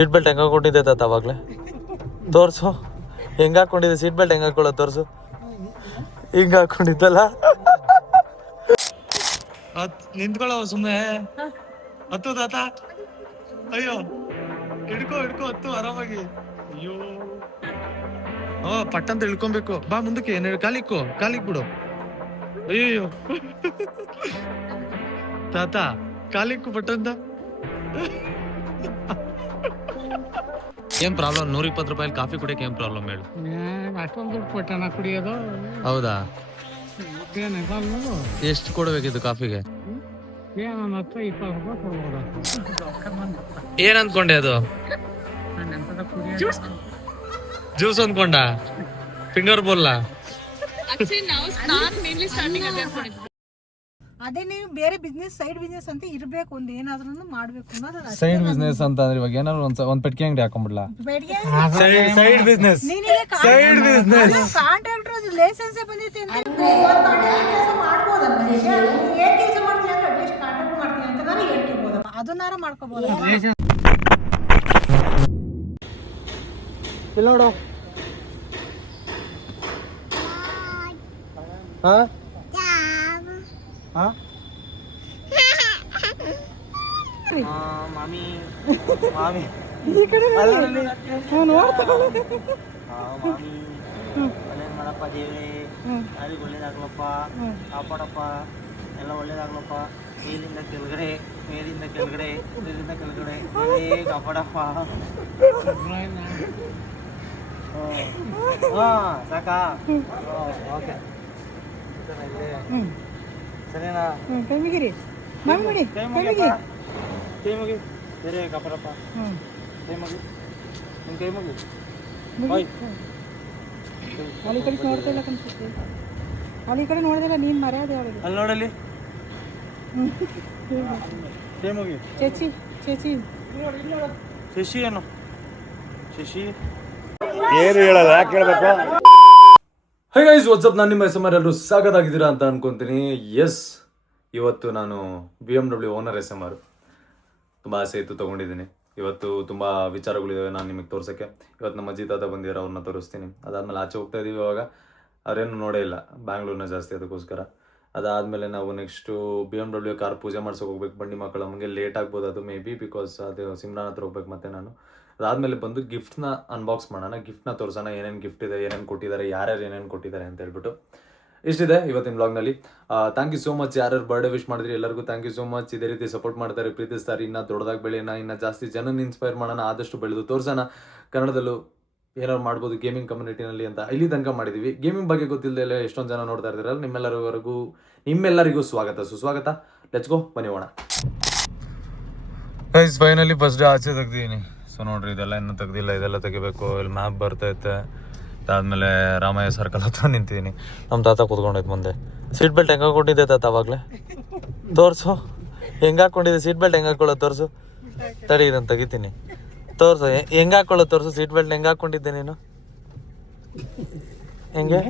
Seat belt ಹೆಂಗೆ ಹಾಕೊಂಡಿದ್ದೆ ತಾತ ಅವಾಗಲೇ ತೋರಿಸು. ಹೆಂಗೆ ಹಾಕೊಂಡಿದ್ದೆ ಸೀಟ್ ಬೆಲ್ಟ್ ಹೆಂಗೆ ಹಾಕೊಳ್ಳೋ ತೋರಿಸು. ಹಿಂಗೆ ಹಾಕೊಂಡಿದ್ದಲ್ಲ. ನಿಂತ್ಕೊಳ್ಳೋ ಸುಮ್ಮನೆ ಹತ್ತು ತಾತ. ಅಯ್ಯೋ ಹಿಡ್ಕೋ ಹತ್ತು ಆರಾಮಾಗಿ. ಅಯ್ಯೋ ಪಟ್ಟಂತ ಇಳ್ಕೊಬೇಕು. ಬಾ ಮುಂದಕ್ಕೆ ಕಾಲಿಕ್ ಬಿಡು. ಅಯ್ಯೋ ತಾತ ಕಾಲಿಕ್ಕು ಪಟ್ಟಂತ. ಏನ್ ಪ್ರಾಬ್ಲಮ್? 120 ರೂಪಾಯಿ ಕಾಫಿ ಕುಡಿಯಕ್ಕೆ ಏನ್ ಪ್ರಾಬ್ಲಮ್ ಹೇಳು? ಅಷ್ಟೊಂದು ದುಡ್ಡು ಕೊಟ್ಟಣ ಕುಡಿಯೋದು. ಹೌದಾ? ಎಷ್ಟು ಕೊಡ್ಬೇಕಿತ್ತು ಕಾಫಿಗೆ? ಏನ್ ಅನ್ಕೊಂಡೆ? ಅದು ಜ್ಯೂಸ್ ಅನ್ಕೊಂಡ? ಫಿಂಗರ್ ಬೋಲ್ಲ? ಅದೇ ನೀವು ಬೇರೆ ಬಿಸ್ನೆಸ್ ಸೈಡ್ ಬಿಸ್ನೆಸ್ ಅಂತ ಇರ್ಬೇಕು, ಒಂದು ಏನಾದ್ರೂ ಮಾಡ್ಬೇಕು ಅನ್ನೋದು. ಸೈಡ್ ಬಿಸ್ನೆಸ್ ಅಂತ ಅಂದ್ರೆ ಇವಾಗ ಏನಾದ್ರು ಒಂದ್ ಪೆಟ್ಟಿಗೆ ಅಂಗಡಿ ಹಾಕೊಂಡ್ಬಿಡ್ಲಾ? ಸೈಡ್ ಬಿಸ್ನೆಸ್ ಕಾಂಟ್ರಾಕ್ಟರ್ ಲೈಸೆನ್ಸ್ ಬಂದೈತೆ ಅಂತ ಮಾಡ್ಬೋದಲ್ಲ. ಏನ್ ಕೆಲಸ ಮಾಡ್ತೀನಿ ಅಂತ ಅಟ್ಲೀಸ್ಟ್ ಕಾಂಟ್ರಾಕ್ಟ್ ಮಾಡ್ತೀನಿ ಅಂತ ನಾನು ಹೇಳ್ಕೊಬೋದಪ್ಪ, ಅದನ್ನಾರ ಮಾಡ್ಕೋಬೋದಲ್ಲ. ಇಲ್ಲ ನೋಡು. ಹಾ ಮಾಮಿ ಮಾಮಿ ಈ ಕಡೆ ಮಾಡಪ್ಪ ದೇವ್ರಿ, ನಾಳೆಗೆ ಒಳ್ಳೇದಾಗ್ಲಪ್ಪ, ಕಾಪಾಡಪ್ಪ, ಎಲ್ಲ ಒಳ್ಳೇದಾಗ್ಲಪ್ಪ. ಮೇಲಿಂದ ಕೆಳಗಡೆ ಕಾಪಾಡಪ್ಪ. ಸಾಕಾ? ಓಕೆ ಸರಿನಾ? ಕೈ ಮುಗಿರಿ, ಕೈ ಮುಗಿ ಬೇರೆ ಕಾಪಾಡಪ್ಪ. ಕೈ ಮುಗಿ, ನಿನ್ ಕೈ ಮುಗಿ. ಅಲ್ಲಿ ಕಡೆ ನೋಡ್ತಾ ಇಲ್ಲ ಕನ್ಸುತ್ತೆ. ಅಲ್ಲಿ ಕಡೆ ನೋಡಿದಲ್ಲ ನೀನ್ ಮರ್ಯಾದೆ ಅವಳಿಗೆ. ಅಲ್ಲಿ ನೋಡಲ್ಲಿ ಕೈ ಮುಗಿ. ಚೇಚಿ ಶಶಿ ಏನು ಶಶಿ ಏನು ಹೇಳಲ್ಲ, ಯಾಕೆ ಹೇಳ್ಬೇಕು? High guys, WhatsApp. ನಾನು ನಿಮ್ಮ SMR, ಎಲ್ಲರೂ ಸಾಕಾಗಿದ್ದೀರಾ ಅಂತ ಅನ್ಕೊಂತೀನಿ. ಎಸ್, ಇವತ್ತು ನಾನು BMW ಓನರ್ SMR. ತುಂಬ ಆಸೆ ಇತ್ತು, ತೊಗೊಂಡಿದ್ದೀನಿ. ಇವತ್ತು ತುಂಬ ವಿಚಾರಗಳಿದ್ದಾವೆ ನಾನು ನಿಮಗೆ ತೋರ್ಸೋಕ್ಕೆ. ಇವತ್ತು ನಮ್ಮ ಅಜ್ಜಿ ತಾತ ಬಂದಿದ್ದಾರೆ, ಅವ್ರನ್ನ ತೋರಿಸ್ತೀನಿ. ಅದಾದಮೇಲೆ ಆಚೆ ಹೋಗ್ತಾ ಇದ್ದೀವಿ. ಇವಾಗ ಅವ್ರೇನು ನೋಡೇ ಇಲ್ಲ, ಬ್ಯಾಂಗ್ಳೂರ್ನ ಜಾಸ್ತಿ, ಅದಕ್ಕೋಸ್ಕರ. ಅದಾದಮೇಲೆ ನಾವು ನೆಕ್ಸ್ಟು BMW ಕಾರ್ ಪೂಜೆ ಮಾಡ್ಸೋಕೆ ಹೋಗ್ಬೇಕು. ಬಂಡಿ ಮಕ್ಕಳು ನಮಗೆ ಲೇಟ್ ಆಗ್ಬೋದು, ಅದು ಮೇ ಬಿ, ಬಿಕಾಸ್ ಅದು ಸಿಮ್ರಾನ್ ಹತ್ರ ಹೋಗ್ಬೇಕು. ಮತ್ತು ನಾನು ಅದಾದಮೇಲೆ ಬಂದು ಗಿಫ್ಟ್ನ ಅನ್ಬಾಕ್ಸ್ ಮಾಡೋಣ, ಗಿಫ್ಟ್ನ ತೋರಿಸೋಣ, ಏನೇನು ಗಿಫ್ಟ್ ಇದೆ, ಏನೇನು ಕೊಟ್ಟಿದ್ದಾರೆ, ಯಾರ್ಯಾರು ಏನೇನು ಕೊಟ್ಟಿದ್ದಾರೆ ಅಂತ ಹೇಳ್ಬಿಟ್ಟು. ಇಷ್ಟಿದೆ ಇವತ್ತಿನ ವ್ಲಾಗ್ನಲ್ಲಿ. Thank you so much. ಯಾರ್ಯಾರು ಬರ್ಡೇ ವಿಶ್ ಮಾಡಿದ್ರಿ ಎಲ್ಲರಿಗೂ ಥ್ಯಾಂಕ್ ಯು ಸೋ ಮಚ್. ಇದೇ ರೀತಿ ಸಪೋರ್ಟ್ ಮಾಡ್ತಾರೆ, ಪ್ರೀತಿಸ್ತಾರೆ. ಇನ್ನೂ ದೊಡ್ಡದಾಗಿ ಬೆಳೆಯೋಣ, ಇನ್ನೂ ಜಾಸ್ತಿ ಜನನ ಇನ್ಸ್ಪೈರ್ ಮಾಡೋಣ, ಆದಷ್ಟು ಬೆಳೆದು ತೋರಿಸೋಣ. ಕನ್ನಡದಲ್ಲೂ ಏನಾದ್ರು ಮಾಡ್ಬೋದು ಗೇಮಿಂಗ್ ಕಮ್ಯುನಿಟಿನಲ್ಲಿ ಅಂತ ಇಲ್ಲಿ ತನಕ ಮಾಡಿದ್ದೀವಿ. ಗೇಮಿಂಗ್ ಬಗ್ಗೆ ಗೊತ್ತಿಲ್ಲದೆ ಎಷ್ಟೊಂದು ಜನ ನೋಡ್ತಾ ಇರ್ತೀರಲ್ಲ, ನಿಮ್ಮೆಲ್ಲರಿಗೂ ಸುಸ್ವಾಗತ. ಲೆಟ್ಸ್ ಗೋ, ಬನ್ನಿ ಹೋಗೋಣ. ಗೈಸ್, ಫೈನಲಿ ಫಸ್ಟ್ ಡೇ ಆಚೆ ತೆಗ್ದಿದ್ದೀನಿ. ಸೊ ನೋಡ್ರಿ, ಇದೆಲ್ಲ ಇನ್ನೂ ತೆಗ್ದಿಲ್ಲ, ಇದೆಲ್ಲ ತೆಗಿಬೇಕು. ಇಲ್ಲಿ ಮ್ಯಾಪ್ ಬರ್ತೈತೆ. ಅದಾದಮೇಲೆ ರಾಮಯ್ಯ ಸರ್ಕಲ್ ಹತ್ರ ನಿಂತಿದ್ದೀನಿ. ನಮ್ಮ ತಾತ ಕೂತ್ಕೊಂಡೈತೆ ಮುಂದೆ. ಸೀಟ್ ಬೆಲ್ಟ್ ಹೆಂಗೆ ಹಾಕೊಂಡಿದ್ದೆ ತಾತ ಅವಾಗಲೇ ತೋರಿಸು. ಹೆಂಗೆ ಹಾಕೊಂಡಿದ್ದೆ ಸೀಟ್ ಬೆಲ್ಟ್ ಹೆಂಗೆ ಹಾಕೊಳ್ಳೋ ತೋರಿಸು. ತಡಿ, ಇದನ್ನು ತೆಗಿತೀನಿ, ತೋರಿಸು. ಹೆಂಗೆ ಹಾಕೊಳ್ಳೋ ತೋರಿಸು. ಸೀಟ್ ಬೆಲ್ಟ್ ಹೆಂಗೆ ಹಾಕೊಂಡಿದ್ದೆ ನೀನು? ಹೆಂಗೆ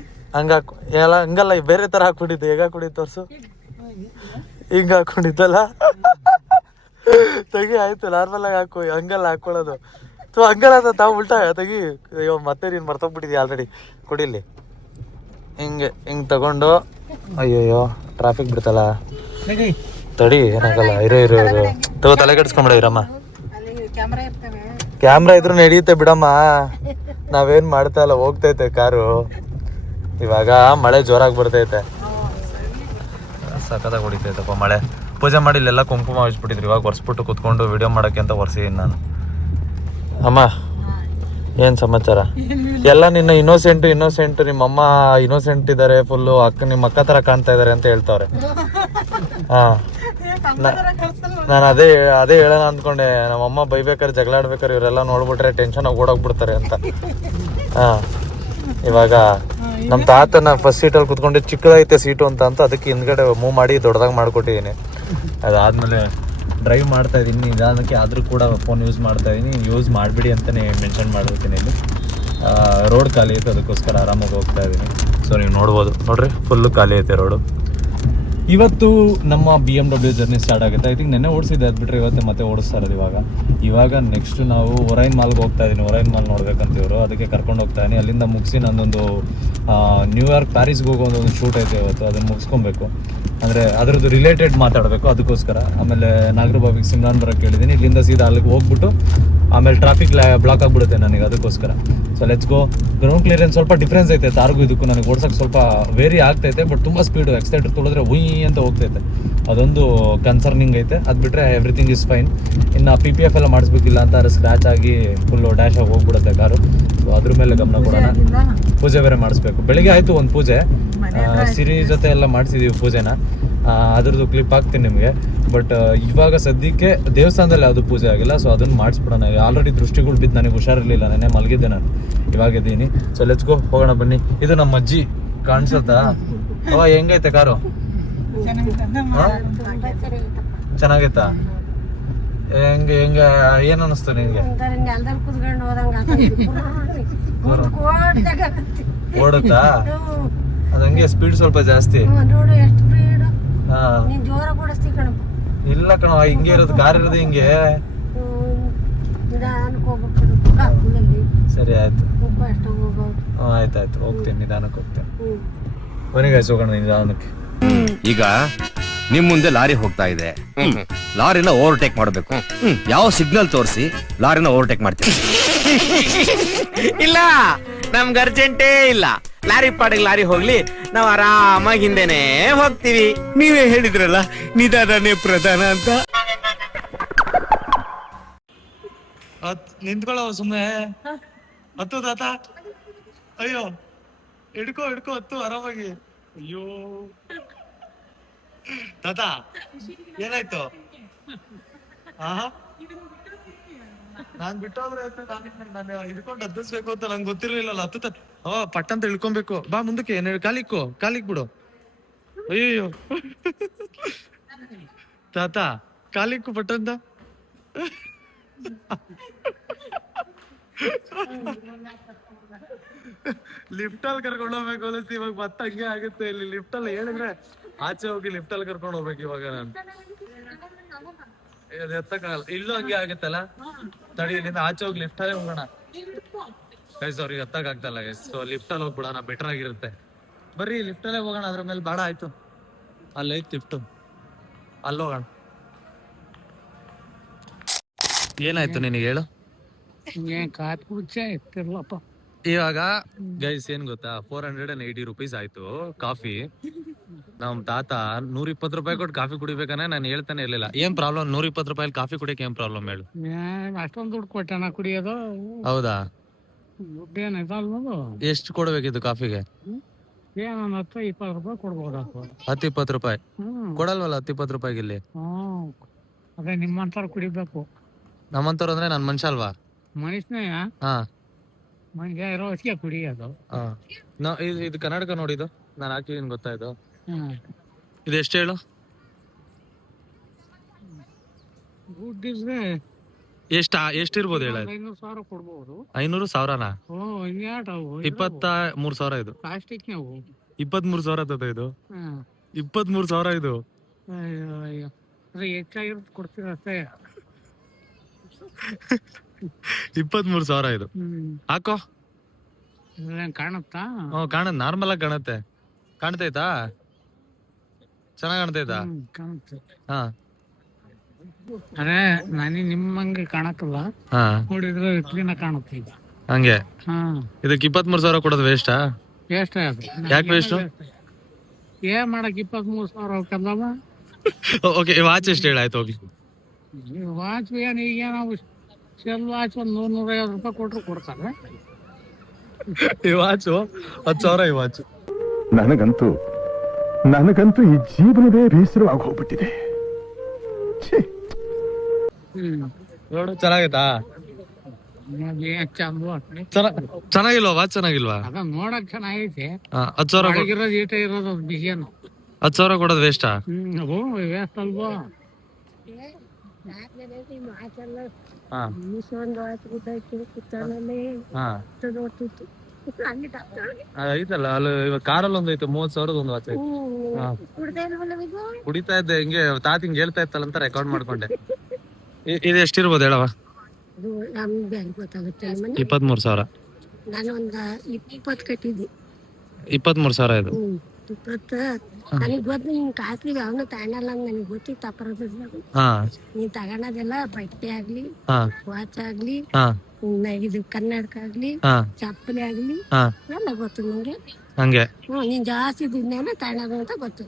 ಎಲ್ಲ ಹಂಗಲ್ಲ, ಬೇರೆ ಥರ ಹಾಕ್ಬಿಟ್ಟಿದ್ದೆ. ಹೇಗೆ ಹಾಕೊಂಡಿದ್ದು ತೋರಿಸು. ಹಿಂಗೆ ಹಾಕೊಂಡಿದ್ದಲ್ಲ. ತೆಗಿ, ಆಯ್ತು, ನಾರ್ಮಲ್ ಆಗಿ ಹಾಕೋ. ಹಂಗಲ್ಲ ಹಾಕೊಳ್ಳೋದು. ಹಂಗಲ್ಲ ತಾವು ಉಲ್ಟಾ ತೆಗಿ. ಅಯ್ಯೋ, ಮತ್ತೆ ನೀನು ಮರ್ತೋಗ್ಬಿಟ್ಟಿದ್ಯಾ ಆಲ್ರೆಡಿ. ಕೊಡಿಲ್ಲಿ, ಹಿಂಗೆ ತಗೊಂಡು. ಅಯ್ಯೋ, ಟ್ರಾಫಿಕ್ ಬಿಡ್ತಲ್ಲ. ತಡಿ, ಏನಾಗಲ್ಲ, ಇರೋ ತಗೋ, ತಲೆ ಕೆಡ್ಸ್ಕೊಂಬಿಡ ಇರಮ್ಮ. ಕ್ಯಾಮ್ರಾ ಇದ್ರೂ ನಡೆಯುತ್ತೆ ಬಿಡಮ್ಮ. ನಾವೇನು ಮಾಡ್ತಾ ಇಲ್ಲ, ಹೋಗ್ತೈತೆ ಕಾರು. ಇವಾಗ ಮಳೆ ಜೋರಾಗಿ ಬರ್ತೈತೆ, ಸಖತ್ತಾಗಿ ಹೊಡಿತೈತಪ್ಪ ಮಳೆ. ಪೂಜೆ ಮಾಡಿ ಇಲ್ಲೆಲ್ಲ ಕುಂಕುಮ ಹಚ್ಬಿಟ್ಟಿದ್ರು. ಇವಾಗ ಒರೆಸ್ಬಿಟ್ಟು ಕುತ್ಕೊಂಡು ವಿಡಿಯೋ ಮಾಡೋಕ್ಕೆ ಅಂತ ಒರೆಸಿದ್ದೀನಿ ನಾನು. ಅಮ್ಮ, ಏನು ಸಮಾಚಾರ? ಎಲ್ಲ ನಿನ್ನ ಇನ್ನೋಸೆಂಟ್ ನಿಮ್ಮಮ್ಮ ಇನ್ನೋಸೆಂಟ್ ಇದ್ದಾರೆ ಫುಲ್ಲು. ನಿಮ್ಮ ಅಕ್ಕ ಥರ ಕಾಣ್ತಾ ಇದ್ದಾರೆ ಅಂತ ಹೇಳ್ತಾವ್ರೆ. ಹಾಂ, ನಾನು ಅದೇ ಹೇಳೋಣ ಅಂದ್ಕೊಂಡೆ. ನಮ್ಮಮ್ಮ ಬೈಬೇಕಾದ್ರೆ, ಜಗಳ ಆಡ್ಬೇಕಾದ್ರೆ ಇವರೆಲ್ಲ ನೋಡ್ಬಿಟ್ರೆ ಟೆನ್ಷನ್ ಆಗಿ ಓಡೋಗ್ಬಿಡ್ತಾರೆ ಅಂತ. ಹಾಂ, ಇವಾಗ ನಮ್ಮ ತಾತನ ಫಸ್ಟ್ ಸೀಟಲ್ಲಿ ಕುತ್ಕೊಂಡು ಚಿಕ್ಕದೈತೆ ಸೀಟು ಅಂತ ಅದಕ್ಕೆ ಹಿಂದ್ಗಡೆ ಮೂವ್ ಮಾಡಿ ದೊಡ್ಡದಾಗಿ ಮಾಡಿಕೊಟ್ಟಿದ್ದೀನಿ. ಅದಾದಮೇಲೆ ಡ್ರೈವ್ ಮಾಡ್ತಾ ಇದ್ದೀನಿ ನಿಧಾನಕ್ಕೆ, ಆದರೂ ಕೂಡ ಫೋನ್ ಯೂಸ್ ಮಾಡ್ತಾ ಇದ್ದೀನಿ. ಯೂಸ್ ಮಾಡಿಬಿಡಿ ಅಂತಲೇ ಮೆನ್ಷನ್ ಮಾಡಿರ್ತೀನಿ. ಇಲ್ಲಿ ರೋಡ್ ಖಾಲಿ ಐತೆ, ಅದಕ್ಕೋಸ್ಕರ ಆರಾಮಾಗಿ ಹೋಗ್ತಾ ಇದ್ದೀನಿ. ಸೊ ನೀವು ನೋಡ್ಬೋದು, ನೋಡ್ರಿ, ಫುಲ್ಲು ಖಾಲಿ ಐತೆ ರೋಡು. ಇವತ್ತು ನಮ್ಮ BMW ಜರ್ನಿ ಸ್ಟಾರ್ಟ್ ಆಗುತ್ತೆ. ಐ ಥಿಂಕ್ ನೆನ್ನೆ ಓಡಿಸಿದ್ದೆ, ಅದು ಬಿಟ್ಟರೆ ಇವತ್ತೇ ಮತ್ತೆ ಓಡಿಸ್ತಾ ಇರೋದು. ಇವಾಗ ನೆಕ್ಸ್ಟ್ ನಾವು ಒರೈನ್ ಮಾಲ್ಗೆ ಹೋಗ್ತಾ ಇದ್ದೀನಿ. ಒರೈನ್ ಮಾಲ್ ನೋಡ್ಬೇಕಂತ ಇವರು, ಅದಕ್ಕೆ ಕರ್ಕೊಂಡು ಹೋಗ್ತಾ ಇದ್ದೀನಿ. ಅಲ್ಲಿಂದ ಮುಗಿಸಿ ನಂದೊಂದು ನ್ಯೂಯಾರ್ಕ್ ಪ್ಯಾರಿಸ್ಗೆ ಹೋಗೋ ಒಂದು ಶೂಟ್ ಐತೆ ಇವತ್ತು, ಅದನ್ನು ಮುಗಿಸ್ಕೊಬೇಕು. ಅಂದರೆ ಅದರದ್ದು ರಿಲೇಟೆಡ್ ಮಾತಾಡಬೇಕು, ಅದಕ್ಕೋಸ್ಕರ. ಆಮೇಲೆ ನಾಗರಬಾವಿಗೆ ಸಿಮ್ರಾನ್ ಬರೋಕ್ಕೆ ಹೇಳಿದ್ದೀನಿ. ಇಲ್ಲಿಂದ ಸೀದಾ ಅಲ್ಲಿಗೆ ಹೋಗ್ಬಿಟ್ಟು ಆಮೇಲೆ ಟ್ರಾಫಿಕ್ ಬ್ಲಾಕ್ ಆಗಿಬಿಡುತ್ತೆ ನನಗೆ, ಅದಕ್ಕೋಸ್ಕರ. So let's go. Ground clearance ಸ್ವಲ್ಪ ಡಿಫ್ರೆನ್ಸ್ ಐತೆ ತಾರ್ಗೂ ಇದಕ್ಕೂ. ನನಗೆ ಓಡ್ಸೋಕ್ಕೆ ಸ್ವಲ್ಪ ವೇರಿ ಆಗ್ತೈತೆ, ಬಟ್ ತುಂಬ ಸ್ಪೀಡು. ಎಕ್ಸೈಟರ್ ತೊಳೆದ್ರೆ ಉಯ್ ಅಂತ ಹೋಗ್ತೈತೆ, ಅದೊಂದು ಕನ್ಸರ್ನಿಂಗ್ ಐತೆ. ಅದು ಬಿಟ್ಟರೆ ಎವ್ರಿಥಿಂಗ್ ಇಸ್ ಫೈನ್. ಇನ್ನು PPF ಎಲ್ಲ ಮಾಡಿಸ್ಬೇಕಿಲ್ಲ ಅಂತ ಸ್ಕ್ರ್ಯಾಚ್ ಆಗಿ ಫುಲ್ಲು ಡ್ಯಾಶ್ ಆಗಿ ಹೋಗ್ಬಿಡುತ್ತೆ ಕಾರು. ಸೊ ಅದ್ರ ಮೇಲೆ ಗಮನ ಕೊಡೋಣ. ಪೂಜೆ ಬೇರೆ ಮಾಡಿಸ್ಬೇಕು. ಬೆಳಿಗ್ಗೆ ಆಯಿತು ಒಂದು ಪೂಜೆ, ಸಿರಿ ಜೊತೆ ಎಲ್ಲ ಮಾಡಿಸಿದ್ದೀವಿ ಪೂಜೆನ. ಅದ್ರದ್ದು ಕ್ಲಿಪ್ ಹಾಕ್ತೀನಿ ನಿಮಗೆ. ಬಟ್ ಇವಾಗ ಸದ್ಯಕ್ಕೆ ದೇವಸ್ಥಾನದಲ್ಲಿ ಯಾವುದು ಪೂಜೆ ಆಗಿಲ್ಲ, ಸೊ ಅದನ್ನು ಮಾಡಿಸ್ಬಿಡೋಣ. ಆಲ್ರೆಡಿ ದೃಷ್ಟಿಗಳು ಬಿದ್ದು ನನಗೆ ಹುಷಾರಿರಲಿಲ್ಲ, ನೆನ್ನೆ ಮಲಗಿದ್ದೆ ನಾನು, ಇವಾಗಿದ್ದೀನಿ. ಸೊ ಲೆಟ್ಸ್ ಗೋ, ಹೋಗೋಣ ಬನ್ನಿ. ಇದು ನಮ್ಮ ಅಜ್ಜಿ ಕಾಣಿಸುತ್ತಾ? ಹೆಂಗೈತೆ ಕಾರು? ಚೆನ್ನಾಗೈತಾ? ಹೆಂಗೆ ಏನು ಅನ್ನಿಸ್ತು ನಿನಗೆ? ಓಡುತ್ತಾ? ಅದು ಹಂಗೆ ಸ್ಪೀಡ್ ಸ್ವಲ್ಪ ಜಾಸ್ತಿ. ಹಾ ಇಲ್ಲ ಕಣ, ಹಿಂಗೆ ಇರೋದು, ಕಾರ್ ಇರೋದು ಹಿಂಗೆ. ಸರಿ ಆಯ್ತು, ಆಯ್ತಾಯ್ತು, ಹೋಗ್ತೇನೆ, ನಿಧಾನಕ್ಕೆ ಹೋಗ್ತೇನೆ. ಬನ್ನಿ ಗಾಯ್ಸ್, ಹೋಗೋಣ ನಿಧಾನಕ್ಕೆ. ಈಗ ನಿಮ್ ಮುಂದೆ ಲಾರಿ ಹೋಗ್ತಾ ಇದೆ, ಲಾರಿನ ಓವರ್ಟೇಕ್ ಮಾಡಬೇಕು. ಯಾವ ಸಿಗ್ನಲ್ ತೋರಿಸಿ ಲಾರಿನ ಓವರ್ಟೇಕ್ ಮಾಡ್ತೀವಿ? ಇಲ್ಲ, ನಮ್ಗೆ ಅರ್ಜೆಂಟೇ ಇಲ್ಲ. ಲಾರಿ ಪಾಡಿಗೆ ಲಾರಿ ಹೋಗ್ಲಿ, ನಾವ್ ಆರಾಮಾಗಿ ಹಿಂದೆನೆ ಹೋಗ್ತೀವಿ. ನೀವೇ ಹೇಳಿದ್ರಲ್ಲ ನಿಧಾನನೇ ಪ್ರಧಾನ ಅಂತ. ನಿಂತ್ಕೊಳ್ಳೋ ಸುಮ್ಮನೆ. ಹತ್ತು ತಾತ, ಅಯ್ಯೋ ಹಿಡ್ಕೋ ಹತ್ತು ಆರಾಮಾಗಿ. ಅಯ್ಯೋ ತಾತ, ಏನಾಯ್ತು? ನಾನ್ ಬಿಟ್ಟೋದ್ರೆ ನಾನು ಹಿಡ್ಕೊಂಡು ಹತ್ತಿಸ್ಬೇಕು ಅಂತ ನಂಗೆ ಗೊತ್ತಿರ್ಲಿಲ್ಲ. ಹತ್ತುತ್ತ ಪಟ್ ಅಂತ ಇಳ್ಕೊಬೇಕು. ಬಾ ಮುಂದಕ್ಕೆ, ಕಾಲಿಕ್ ಬಿಡು. ಅಯ್ಯೋ ತಾತ, ಕಾಲಿಕ್ಕು ಪಟ್ಟಂತ. ಲಿಫ್ಟ್ ಅಲ್ಲಿ ಕರ್ಕೊಂಡು ಹೋಗ್ಬೇಕು ಅನಿಸ್ತು ಇವಾಗ. ಮತ್ತೆ ಹಂಗೆ ಆಗುತ್ತೆ. ಇಲ್ಲಿ ಲಿಫ್ಟ್ ಅಲ್ಲಿ ಹೇಳಿದ್ರೆ ಆಚೆ ಹೋಗಿ ಲಿಫ್ಟ್ ಅಲ್ಲಿ ಕರ್ಕೊಂಡು ಹೋಗ್ಬೇಕು ಇವಾಗ ನಾನು. ಎತ್ತಕ್ಕಾಗಲ್ಲ, ಇಲ್ಲೂ ಹಂಗೆ ಆಗುತ್ತಲ್ಲ. ತಡಿ, ಇಲ್ಲಿಂದ ಆಚೆ ಹೋಗಿ ಲಿಫ್ಟ್ ಅಲ್ಲೇ ಹೋಗೋಣ ಗೈಸ್. ಅವ್ರಿಗೆ ಎತ್ತಕ್ ಆಗ್ತಲ್ಲ ಗೈಸ್, ಸೊ ಲಿಫ್ಟ್ ಅಲ್ಲಿ ಹೋಗ್ಬಿಡೋಣ, ಬೆಟರ್ ಆಗಿರುತ್ತೆ. ಬರ್ರಿ ಲಿಫ್ಟ್ ಅಲ್ಲೇ ಹೋಗೋಣ. ಅದ್ರ ಮೇಲೆ ಬೇಡ, ಆಯ್ತು, ಅಲ್ಲೈತ್ ಲಿಫ್ಟ್, ಅಲ್ಲಿ ಹೋಗೋಣ. ಏನಾಯ್ತು ನಿನಗೆ ಹೇಳು? ಕಾತ್ ಕುಚ್ಚೆ ಇರ್ತಿರ್ಲಪ್ಪ. ಇವಾಗ ಗೈಸ್ ಏನ್ ಗೊತ್ತಾ, 480 rupees ಆಯ್ತು ಕಾಫಿ. ನಮ್ ತಾತ 120 ರೂಪಾಯಿ ಕೊಟ್ಟು ಕಾಫಿ ಕುಡಿಬೇಕಾನೆ ನಾನು ಹೇಳ್ತಾನೆ ಇರ್ಲಿಲ್ಲ. ಏನ್ ಪ್ರಾಬ್ಲಮ್ 120 ರೂಪಾಯಿ ಕಾಫಿ ಕುಡಿಯಕ್ಕೆ ಏನ್ ಪ್ರಾಬ್ಲಮ್ ಹೇಳು? ಅಷ್ಟೊಂದು ದುಡ್ಡು ಕೊಟ್ಟಣ ಕುಡಿಯೋದು. ಹೌದಾ? ದುಡ್ಡು ಏನಾಯ್ತು ಅನ್ನೋದು. ಎಷ್ಟು ಕೊಡ್ಬೇಕಿತ್ತು ಕಾಫಿಗೆ? ಏನೊಂದು 10-20 ರೂಪಾಯಿ ಕೊಡ್ಬೋದಪ್ಪ. 10-20 ರೂಪಾಯಿ ಕೊಡಲ್ವಲ್ಲ? 10-20 ರೂಪಾಯಿಗೆ ಇಲ್ಲಿ. ಅದೇ ನಿಮ್ಮಂತಾರ ಕುಡಿಬೇಕು. ನಮ್ಮಂತವ್ರು ಅಂದ್ರೆ ನಾನ್ ಮನುಷ್ಯ ಅಲ್ವಾ? ಮನುಷ್ಯನೇ. ಹಾ, ಮನುಷ್ಯ ಇರೋ ಹೊತ್ತಿಗೆ ಕುಡಿಯೋದು. ಇದು ಕರ್ನಾಟಕ ನೋಡಿದ್ದು ನಾನು ಹಾಕಿದೀನಿ, ಗೊತ್ತಾಯ್ತು. ಇದು ಎಷ್ಟು ಹೇಳು? ದುಡ್ಡಿದ್ರೆ ಎಷ್ಟಿರ್ಬೋದು ಹೇಳ? 500,000 ಕೊಡ್ಬೋದು. 500,000ನಾ? 23,000 ಇದು. ಪ್ಲಾಸ್ಟಿಕ್ ನಾವು 23,000 ತದ ಇದು. 23,000 ಇದು. ಹೆಚ್ಚಾಗಿರೋದು ಕೊಡ್ತೀರ ಅಷ್ಟೇ. 23,000 ಇದು. ಹಾಕೋ, ಕಾಣುತ್ತಾ? ಕಾಣತ್, ನಾರ್ಮಲ್ ಆಗಿ ಕಾಣತ್ತೆ. ಕಾಣ್ತೈತಾ? ಚೆನ್ನಾಗ್ ಕಾಣ್ತೈತಾ? ಕಾಣುತ್ತೆ. ಹಾ, ಅರೆ ನಾನಿ ನಿಮ್ಮಂಗೆ ಕಾಣಕ್ಕಲ್ಲ, ಹಾ, ನೋಡಿದ್ರೆ ಕ್ಲೀನ್ ಕಾಣುತ್ತೆ ಈಗ. ಹಂಗೆ. ಹಾ, ಇದಕ್ಕೆ 23,000 ಕೊಡೋದು ವೇಸ್ಟಾ? ಎಷ್ಟೇ ಅದು? ಯಾಕೆ ವೇಸ್ಟ್? ಏನ್ ಮಾಡಕ್ 23,000 ಹೋಗ್ತದವ. ಓಕೆ, ವಾಚ್ ಎಷ್ಟು ಹೇಳಾಯ್ತು? ಹೋಗಿ ವಾಚ್ ಏನು ಈಗ ನಾವು ಸೆಲ್ ವಾಚ್ ಒಂದು 100-150 ರೂಪಾಯಿ ಕೊಟ್ರು ಕೊಡ್ತಾರೆ. ಈ ವಾಚು 10,000 ಈ ವಾಚ್. ನನಗಂತೂ ಈ ಜೀವನವೇ ಬೇಸರವಾಗಿ ಹೋಗ್ಬಿಟ್ಟಿದೆ. ನೋಡು, ಚೆನ್ನಾಗೈತಾ? ಚೆನ್ನಾಗಿಲ್ವಾ ವಾಚ್? ಚೆನ್ನಾಗಿಲ್ವಾ? ಅದ ನೋಡಕ್ ಚೆನ್ನಾಗೈತಿ. 10,000 ಈಟ ಇರೋದು ಬಿಸಿಯನ್ನು. 10,000 ಕೊಡೋದು ವೇಸ್ಟಾ? ವೇಸ್ಟ್ ಅಲ್ವಾ? ಅಲ್ಲಿ ಡಬ್ಬದೊಳಗೆ ಐತಲ್ಲ ಅಲ್ಲಿ ಇವಾಗ ಕಾರಲ್ಲಿ ಒಂದು ಐತೆ 30,000 ಒಂದು ವಾಚ್ ಐತೆ. ಕುಡ್ದೇ ಇಲ್ವಲ್ಲ ಇದು? ಕುಡಿತಾ ಇದ್ದೆ ಹಿಂಗೆ ತಾತಿಂಗ್ ಹೇಳ್ತಾ ಇತ್ತಲ್ಲ ಅಂತ ರೆಕಾರ್ಡ್ ಮಾಡ್ಕೊಂಡೆ. ಇದು ಎಷ್ಟಿರ್ಬೋದು ಹೇಳವ? ಇದು ನಮ್ಗೆ ಬ್ಯಾಂಕ್ ಗೊತ್ತಾಗುತ್ತೆ ಮನೆ 23,000. ನಾನು ಒಂದ 20 ಕಟ್ಟಿದ್ದೆ. 23,000 ಇದು. 20 ನನಗೆ ಗೊತ್ತು ನೀನ್ ಕಾಸ್ಲಿಗೆ ಅವನು ತಗೊಳಲ್ಲ ಅಂತ ನನಗೆ ಗೊತ್ತಿತ್ತು ಅಪರಾಧ. ಹಾ ನೀನ್ ತಗೊಳೋದೆಲ್ಲ ಬಟ್ಟೆ ಆಗ್ಲಿ ಹಾ ವಾಚ್ ಆಗ್ಲಿ ಹಾ ಇದು ಕನ್ನಡಕ ಆಗ್ಲಿ ಹಾ ಚಪ್ಪಲಿ ಆಗ್ಲಿ ಹಾ ಎಲ್ಲ ಗೊತ್ತು ನಂಗೆ. ಹಂಗೆ ನೀನ್ ಜಾಸ್ತಿ ದುಡ್ಡನ್ನ ತಗೊಳೋದು ಅಂತ ಗೊತ್ತು.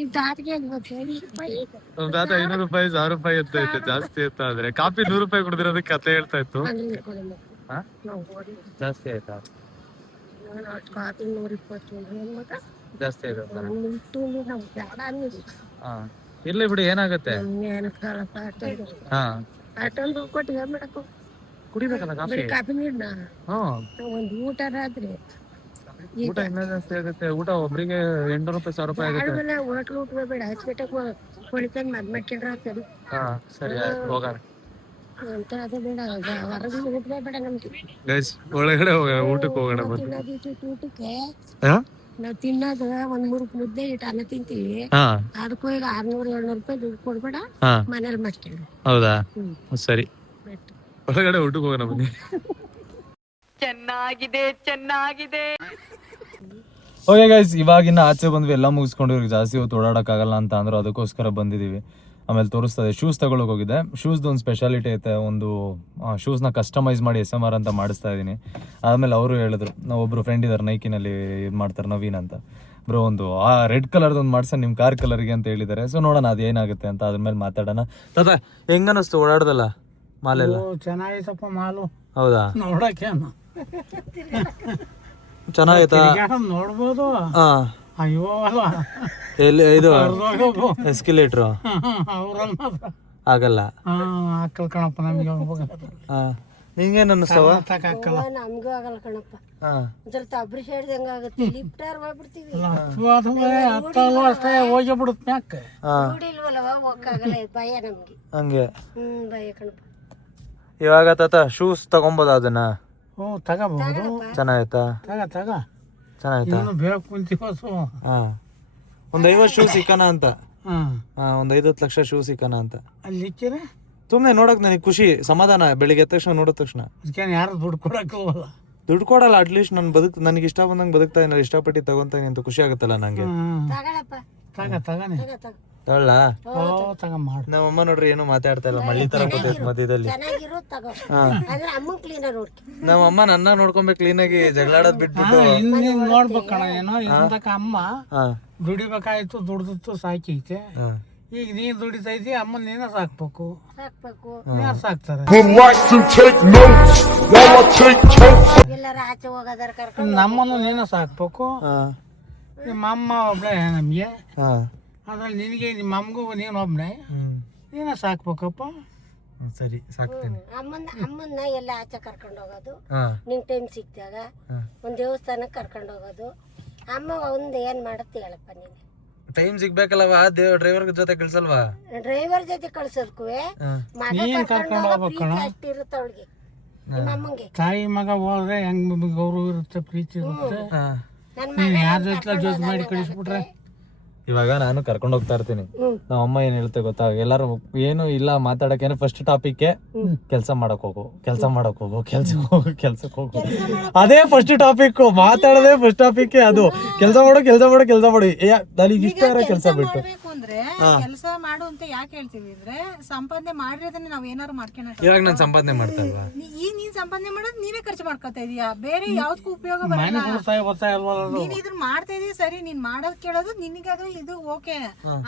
ಈ ತಾತಿಗೆ ಗೊತ್ತು 5 ರೂಪಾಯಿ. ನಮ್ ತಾತ 500 ರೂಪಾಯಿ 1,000 ರೂಪಾಯಿ ಅಂತ ಐತೆ ಜಾಸ್ತಿ ಅಂತ ಆದ್ರೆ ಕಾಫಿ 100 ರೂಪಾಯಿ ಕುಡಿದಿರೋದಕ್ಕೆ ಕತೆ ಹೇಳ್ತಾ ಇತ್ತು. ಹಾ? ಜಾಸ್ತಿ ಆಯ್ತಾ? ಕಾಫಿ 120 ಜಾಸ್ತಿ ಆಯ್ತಾ? ನಾವು ಬೇಡ ಅನ್ನೋದು. ಹಾ ಇರ್ಲಿ ಬಿಡಿ ಏನಾಗತ್ತೆ. ಹಾ ಅಷ್ಟೊಂದು ಕೊಟ್ಟು ಏನ್ ಮಾಡಕ್ಕೂ ಕುಡಿಬೇಕಲ್ಲ ಕಾಫಿ. ಬರೀ ಕಾಫಿ ನೀರ್ನ ಹ್ಮ್ ಒಂದು ಊಟ ರಾತ್ರಿ ಊಟ ಇನ್ನ ಜಾಸ್ತಿ ಆಗುತ್ತೆ. ಊಟ ಒಬ್ರಿಗೆ 800 ರೂಪಾಯಿ 1,000 ರೂಪಾಯಿ ಆಗುತ್ತೆ. ಆದ್ಮೇಲೆ ಹೋಟ್ಲು ಊಟ ಬೇಡ ಹಾಸ್ಪಿಟಲ್ ಹೊಳಿತಂದು ಮಾಡ್ಕೊಂಡ್ರೆ ಆಗ್ತದೆ ಹಾ ಸರಿ ಆಯ್ತು ಹೋಗೋಣ ಅಂತ. ಅದು ಬೇಡ ಹೊರಗಿನ ಊಟವೇ ಬೇಡ ನಮ್ಗೆ. ಗೈಸ್ ಒಳಗಡೆ ಹೋಗೋಣ ಊಟಕ್ಕೆ ಹೋಗೋಣ ಬನ್ನಿ. ತಿನ್ನೋದು ಊಟಕ್ಕೆ ಹಾ ನಾವ್ ತಿನ್ನೋದು 1-3 ಮುದ್ದೆ ಇಟ್ಟು ಅನ್ನ ತಿಂತೀವಿ. ಹಾ ಅದಕ್ಕೂ ಈಗ 600-700 ರೂಪಾಯಿ ದುಡ್ಡು ಕೊಡ್ಬೇಡ ಹಾ ಮನೇಲಿ ಮಾಡ್ಕೊಂಡು. ಹೌದಾ ಹ್ಮ್. ಸರಿ ಒಳಗಡೆ ಊಟಕ್ಕೆ ಹೋಗೋಣ ಬನ್ನಿ. ಓಕೆ ಗೈಸ್ ಇವಾಗಿನ ಆಚೆ ಬಂದ್ವಿ ಎಲ್ಲ ಮುಗಿಸ್ಕೊಂಡು ಇವ್ರಿಗೆ ಜಾಸ್ತಿ ಹೊತ್ತು ಓಡಾಡೋಕ್ಕಾಗಲ್ಲ ಅಂತ ಅಂದ್ರು ಅದಕ್ಕೋಸ್ಕರ ಬಂದಿದ್ದೀವಿ. ಆಮೇಲೆ ತೋರಿಸ್ತದೆ ಶೂಸ್ ತಗೊಳಕ್ ಹೋಗಿದ್ದೆ. ಶೂಸ್ದು ಒಂದು ಸ್ಪೆಷಾಲಿಟಿ ಐತೆ. ಒಂದು ಶೂಸ್ನ ಕಸ್ಟಮೈಸ್ ಮಾಡಿ SMR ಅಂತ ಮಾಡಿಸ್ತಾ ಇದ್ದೀನಿ. ಆದಮೇಲೆ ಅವರು ಹೇಳಿದ್ರು ನಾವು ಒಬ್ಬರು ಫ್ರೆಂಡ್ ಇದ್ದಾರೆ ನೈಕಿನಲ್ಲಿ ಇದು ಮಾಡ್ತಾರೆ ನವೀನ್ ಅಂತ. ಬ್ರೋ ಒಂದು ಆ ರೆಡ್ ಕಲರ್ದು ಒಂದು ಮಾಡ್ಸ ನಿಮ್ಮ ಕಾರ್ ಕಲರ್ಗೆ ಅಂತ ಹೇಳಿದ್ದಾರೆ. ಸೊ ನೋಡೋಣ ಅದು ಏನಾಗುತ್ತೆ ಅಂತ ಅದ್ರ ಮೇಲೆ ಮಾತಾಡೋಣ. ತಾತ ಹೆಂಗನ್ನಿಸ್ತು ಓಡಾಡ್ದಲ್ಲ ಮಾಲೆಲ್ಲ? ಚೆನ್ನಾಗೈತಪ್ಪ ಮಾಲು. ಹೌದಾ ನೋಡಕ್ಕೆ ಚೆನ್ನಾಗೈತಾ? ನೋಡ್ಬೋದು. ಹಾ ಅಯ್ಯೋ ಅಲ್ವಾ ಎಲ್ಲಿ ಇದು ಎಸ್ಕಿಲೇಟ್ರು ಆಗಲ್ಲ. ಹಾಕಲ್ ಕಣಪ್ಪ ನಮ್ಗೆ. ಹಾ ನಿಂಗೇನು ಅನ್ನಿಸ್ತವ? ನಮ್ಗೂ ಆಗಲ್ಲ ಕಣಪ್ಪ. ಒಂಥರ ತಬ್ರಿ ಸೇಡ್ದಂಗ ಆಗುತ್ತೆ. ಲಿಫ್ಟಾರ್ ಹೋಗ್ಬಿಡ್ತೀವಿ. ಅಷ್ಟೇ ಹೋಗಿ ಬಿಡುತ್ತೆ ಮ್ಯಾಕ್. ಇಲ್ವಲ್ಲವ ಹೋಗಕ್ಕಾಗಲ್ಲ ಭಯ ನಮ್ಗೆ. ಹಂಗೆ ಭಯ ಕಣಪ್ಪ. ಇವಾಗ ತಾತ ಶೂಸ್ ತಗೊಂಬೋದ ಅದನ್ನ? ತಗೋಬಹುದು. ಚೆನ್ನಾಯ್ತಾ? ಚೆನ್ನಾಯ್ತಾ? ಬೇಕು ಕುಂತೀವ. ಹಾ ಒಂದ್ 50 ಶೂ ಸಿಕ್ಕನ ಅಂತ. ಒಂದ್ 50 ಲಕ್ಷ ಶೂ ಸಿಕ್ಕನ ಅಂತ. ಅಲ್ಲಿ ಸುಮ್ನೆ ನೋಡಕ್ ನನಗೆ ಖುಷಿ ಸಮಾಧಾನ. ಬೆಳಿಗ್ಗೆ ಎದ್ದ ತಕ್ಷಣ ನೋಡಿದ ತಕ್ಷಣ ಯಾರು ದುಡ್ಡು ಕೊಡಕ್ಕಲ್ವಲ್ಲ. ದುಡ್ಡು ಕೊಡಲ್ಲ. ಅಟ್ಲೀಸ್ಟ್ ನಾನು ನನಗೆ ಇಷ್ಟ ಬಂದಂಗೆ ಬದುಕ್ತಾ ಇದ್ದೀನಿ, ಇಷ್ಟಪಟ್ಟು ತಗೊಂತೀನಿ ಅಂತ ಖುಷಿ ಆಗುತ್ತಲ್ಲ ನಂಗೆ. ತಗೊಳ್ಳ? ನಮ್ಮಮ್ಮ ನೋಡ್ರಿ ಏನು ಮಾತಾಡ್ತಾ ಇಲ್ಲ, ಮಳ್ಳಿ ತರ ಕೂತೈತೆ ಮಧ್ಯದಲ್ಲಿ. ನಮ್ಮಮ್ಮ ನನ್ನ ನೋಡ್ಕೊಬೇಕು ಕ್ಲೀನಾಗಿ, ಜಗಳಾಡೋದ್ ಬಿಟ್ಬಿಟ್ಟು. ನೋಡ್ಬೇಕಣ ಏನೋ ಅಮ್ಮ ದುಡಿಬೇಕಾಯ್ತು, ದುಡ್ದಿತ್ತು ಸಾಕೈತೆ. ಈಗ ನೀನ್ ದುಡಿತೈತಿ, ಅಮ್ಮ ನೀನ ಸಾಕ್ಬೇಕು. ಯಾರು ಸಾಕ್ತಾರೆ? ನಮ್ಮನ್ನು ನೀನ ಸಾಕ್ಬೇಕು. ನಿಮ್ಮ ಅಮ್ಮ ಒಬ್ಳೆ ನಮ್ಗೆ, ಅದ್ರಲ್ಲಿ ನಿನಗೆ ನಿಮ್ಮ ಅಮ್ಮಗೂ ನೀನು ಒಬ್ನೇ, ನೀನ ಸಾಕ್ಬೇಕಪ್ಪ. ಸರಿ ಸಾಕ್ತೀನಿ. ಅಮ್ಮನ್ನ ಎಲ್ಲ ಆಚೆ ಕರ್ಕೊಂಡು ಹೋಗೋದು, ನಿಂಗೆ ಟೈಮ್ ಸಿಕ್ತಾಗ ಒಂದ್ ದೇವಸ್ಥಾನಕ್ಕೆ ಕರ್ಕೊಂಡು ಹೋಗೋದು. ಅಮ್ಮ ಒಂದ್ ಏನ್ ಮಾಡತ್ತೆ ಹೇಳಪ್ಪ ನೀನು? ಟೈಮ್ ಸಿಗ್ಬೇಕಲ್ಲವ, ಡ್ರೈವರ್ ಜೊತೆ ಕಳ್ಸಲ್ವಾ? ಡ್ರೈವರ್ ಜೊತೆ ಕಳ್ಸೋದಕ್ಕೂ ಅಷ್ಟಿರುತ್ತೆ ಅವಳಿಗೆ, ನಿಮ್ಮ ಅಮ್ಮಂಗೆ. ತಾಯಿ ಮಗ ಹೋದ್ರೆ ಹೆಂಗ್ ಗೌರವ ಇರುತ್ತೆ, ಪ್ರೀತಿ ಇರುತ್ತೆ. ನೀನ್ ಯಾರ ಜೊತೆ ಮಾಡಿ ಕಳಿಸ್ಬಿಟ್ರೆ ಇವಾಗ ನಾನು ಕರ್ಕೊಂಡು ಹೋಗ್ತಾ ಇರ್ತೀನಿ. ನಮ್ಮ ಅಮ್ಮ ಏನ್ ಹೇಳ್ತೆ ಗೊತ್ತಾ, ಎಲ್ಲಾರು ಏನು ಇಲ್ಲ ಮಾತಾಡಕ್ಕೆ, ಫಸ್ಟ್ ಟಾಪಿಕ್ ಕೆಲ್ಸ ಮಾಡಕ್ ಹೋಗು, ಕೆಲ್ಸಕ್ಕೆ ಹೋಗು, ಅದೇ ಫಸ್ಟ್ ಟಾಪಿಕ್. ಮಾತಾಡೋದೇ ಫಸ್ಟ್ ಟಾಪಿಕ್ ಅದು. ಕೆಲ್ಸ ಮಾಡು. ನನಗೆ ಇಷ್ಟ ಇರೋ ಕೆಲ್ಸ ಬಿಟ್ಟು ಅಂದ್ರೆ ಕೆಲಸ ಮಾಡು ಅಂತ ಯಾಕೆ ಹೇಳ್ತೀವಿ ಅಂದ್ರೆ, ಸಂಪಾದನೆ ಮಾಡಿರೋದನ್ನ ನಾವ್ ಏನಾರು ಮಾಡ್ಕೊಳಕ್. ಇವಾಗ ನಾನು ಸಂಪಾದನೆ ಮಾಡ್ತಾ ಇಲ್ವಾ? ಈಗ ನೀನ್ ಸಂಪಾದನೆ ಮಾಡೋದು ನೀನೇ ಖರ್ಚು ಮಾಡ್ಕೊತಾ ಇದೀಯಾ, ಬೇರೆ ಯಾವ್ದಕ್ಕೂ ಉಪಯೋಗ ಬರಲ್ಲ. ನೀನ್ ಇದನ್ನ ಮಾಡ್ತಾ ಇದೀಯ ಸರಿ, ನೀನ್ ಮಾಡೋದ್ ಕೇಳೋದು ನಿನಗಾದ್ರೂ ಇದು ಓಕೆ.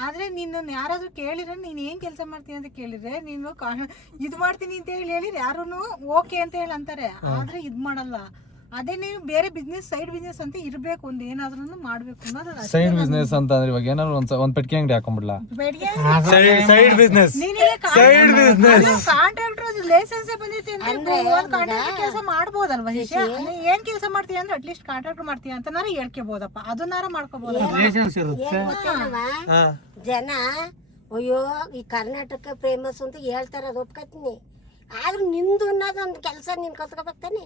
ಆದ್ರೆ ನಿನ್ನ ಯಾರಾದ್ರೂ ಕೇಳಿದ್ರೆ ನೀನ್ ಏನ್ ಕೆಲಸ ಮಾಡ್ತೀನಿ ಅಂತ ಕೇಳಿದ್ರೆ, ನೀನು ಇದ್ ಮಾಡ್ತೀನಿ ಅಂತ ಹೇಳಿದ್ರೆ ಯಾರು ಓಕೆ ಅಂತ ಹೇಳಿ ಅಂತಾರೆ. ಆದ್ರೆ ಇದ್ ಮಾಡಲ್ಲ. ಅದೇ ನೀವು ಬೇರೆ ಬಿಸ್ನೆಸ್, ಸೈಡ್ ಬಿಸ್ನೆಸ್ ಅಂತ ಇರ್ಬೇಕು, ಒಂದ್ ಏನಾದ್ರೂ ಮಾಡ್ಬೇಕು ಅನ್ನೋದು. ಸೈಡ್ ಬಿಸ್ನೆಸ್ ಅಂತ ಅಂದ್ರೆ ಇವಾಗ ಏನಾದ್ರು ಒಂದ್ ಪೆಟ್ಟಿಗೆ ಅಂಗಡಿ ಹಾಕೊಂಡ್ಬಿಡ್ಲಾ? ಸೈಡ್ ಬಿಸ್ನೆಸ್, ಕಾಂಟ್ರಾಕ್ಟರ್ ಲೈಸೆನ್ಸ್ ಬಂದೈತೆ ಅಂದ್ರೆ ಕಾಂಟ್ರಾಕ್ಟರ್ ಕೆಲಸ ಮಾಡ್ಬೋದಲ್ವಾ? ಏನ್ ಕೆಲಸ ಮಾಡ್ತೀಯ ಅಂದ್ರೆ ಅಟ್ಲೀಸ್ಟ್ ಕಾಂಟ್ರಾಕ್ಟರ್ ಮಾಡ್ತೀಯ ಅಂತ ಹೇಳ್ಕೋಬಹುದಪ್ಪ, ಅದನ್ನಾರ ಮಾಡ್ಕೋಬಹುದು. ಜನ ಅಯ್ಯೋ ಈ ಕರ್ನಾಟಕ ಫೇಮಸ್ ಅಂತ ಹೇಳ್ತಾರ, ಅದು ಒಪ್ಕೊತೀನಿ. ಆದ್ರೂ ನಿಂದು ಅನ್ನೋದೊಂದು ಕೆಲಸ ನೀನ್ ಕಲ್ತ್ಕೋಬೇಕು ತಾನೆ.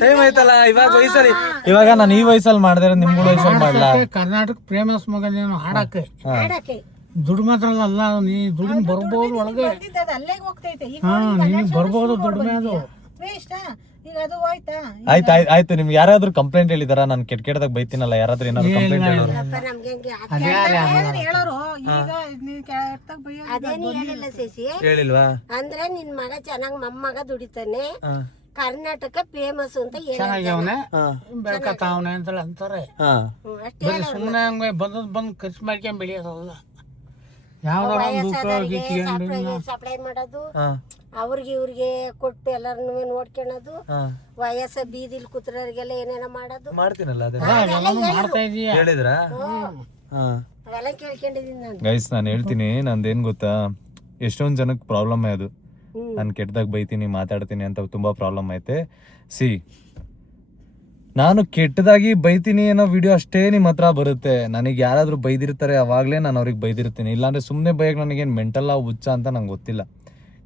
ಟೈಮ್ ಆಯ್ತಲ್ಲ ಇವಾಗ ವಯಸ್ಸಲ್ಲಿ. ಇವಾಗ ನಾನು ಈ ವಯಸ್ಸಲ್ಲಿ ಮಾಡಿದ್ರೆ ನಿಮ್ಗೂ ವಯಸ್ಸಲ್ಲಿ ಮಾಡಲ್ಲ. ಕರ್ನಾಟಕ ಫೇಮಸ್ ಮಗ ನೀನು ಹಾಡಕ್ಕೆ ಹಾಡಕ್ಕೆ ದುಡ್ಡು ಮಾತ್ರ ಅಲ್ಲ, ನೀ ದುಡ್ಡು ಬರ್ಬೋದು ಒಳಗೆ. ಬಂದಿದ್ದು ಅದು ಅಲ್ಲೇ ಹೋಗ್ತೈತೆ. ಈಗ ಹಾ, ನೋಡಿ, ನೀನು ಗಣೇಶ ಬರ್ಬೋದು ನೋಡ್ಕೊಂಡು ದುಡ್ಡು ಮೇಲೆ. ವೇಸ್ಟ್ ಈಗ ಅದು ಹೋಯ್ತಾ? ಆಯ್ತು ನಿಮ್ಗೆ ಯಾರಾದ್ರೂ ಕಂಪ್ಲೇಂಟ್ ಹೇಳಿದಾರ? ನಾನು ಕೆಟ್ಟದಾಗ ಬೈತೀನಲ್ಲ, ಯಾರಾದ್ರೂ ಏನಾದ್ರು ಕಂಪ್ಲೇಂಟ್ ಹೇಳಿದಾರ? ಅಪ್ಪ ನಮ್ಗೆ ಹೆಂಗೆ ಏನಾದ್ರು ಹೇಳೋರು ಈಗ ನೀವ್ ಕೆಟ್ಟದಾಗ ಬೈಯೋದು ಅದೇನು ಹೇಳಿಲ್ಲ ಶಶಿ. ಹೇಳಿಲ್ವಾ? ಅಂದ್ರೆ ನಿನ್ ಮಗ ಚೆನ್ನಾಗ್ ಮೊಮ್ಮಗ ದುಡಿತಾನೆ, ಕರ್ನಾಟಕ ಫೇಮಸ್ ಅಂತ ಚೆನ್ನಾಗ್ಯವನೆ ಬೆಳ್ಕತಾವನೆ ಅಂತ ಅಂತಾರೆ. ಅಷ್ಟೇ. ಬರೀ ಸುಮ್ಮನೆ ಹಂಗೆ ಬಂದ್ ಖರ್ಚು ಮಾಡ್ಕೊಂಡ್ ಬೆಳೆಯೋದಲ್ಲ. ಯಾವ್ದಾರ ಒಂದು ಉಪಯೋಗ ಇಟ್ಕೊಂಡು ಸಪ್ಲೈ ಮಾಡೋದು, ಅವ್ರಿಗೆ ಇವ್ರಿಗೆ ಕೊಟ್ಟು ಎಲ್ಲಾರನ್ನು ನೋಡ್ಕೊಳೋದು, ವಯಸ್ಸ ಬೀದಿಲ್ ಕೂತ್ರಿಗೆಲ್ಲ ಏನೇನೋ ಮಾಡೋದು, ಮಾಡ್ತೀನಲ್ಲ ಎಲ್ಲಾನು ಮಾಡ್ತಾ ಇದೀಯ. ಹೇಳಿದ್ರ? ಅವೆಲ್ಲ ಕೇಳ್ಕೊಂಡಿದೀನಿ ನಾನು. ಗೈಸ್ ನಾನು ಹೇಳ್ತೀನಿ, ನಂದೇನ್ ಗೊತ್ತಾ, ಎಷ್ಟೊಂದ್ ಜನಕ್ಕೆ ಪ್ರಾಬ್ಲಮ್ ಅದು. ನಾನು ಕೆಟ್ಟದಾಗ ಬೈತೀನಿ, ಮಾತಾಡ್ತೀನಿ ಅಂತ ತುಂಬಾ ಪ್ರಾಬ್ಲಮ್ ಐತೆ. ನಾನು ಕೆಟ್ಟದಾಗಿ ಬೈತೀನಿ ಅನ್ನೋ ವಿಡಿಯೋ ಅಷ್ಟೇ ನಿಮ್ಮ ಹತ್ರ ಬರುತ್ತೆ. ನನಗೆ ಯಾರಾದ್ರೂ ಬೈದಿರ್ತಾರೆ ಅವಾಗಲೇ ನಾನು ಅವ್ರಿಗೆ ಬೈದಿರ್ತೀನಿ. ಇಲ್ಲಾಂದ್ರೆ ಸುಮ್ಮನೆ ಬೈಯಕ್ಕೆ ನನಗೇನು ಮೆಂಟಲ್ಲ ಹುಚ್ಚ ಅಂತ ನಂಗೆ ಗೊತ್ತಿಲ್ಲ.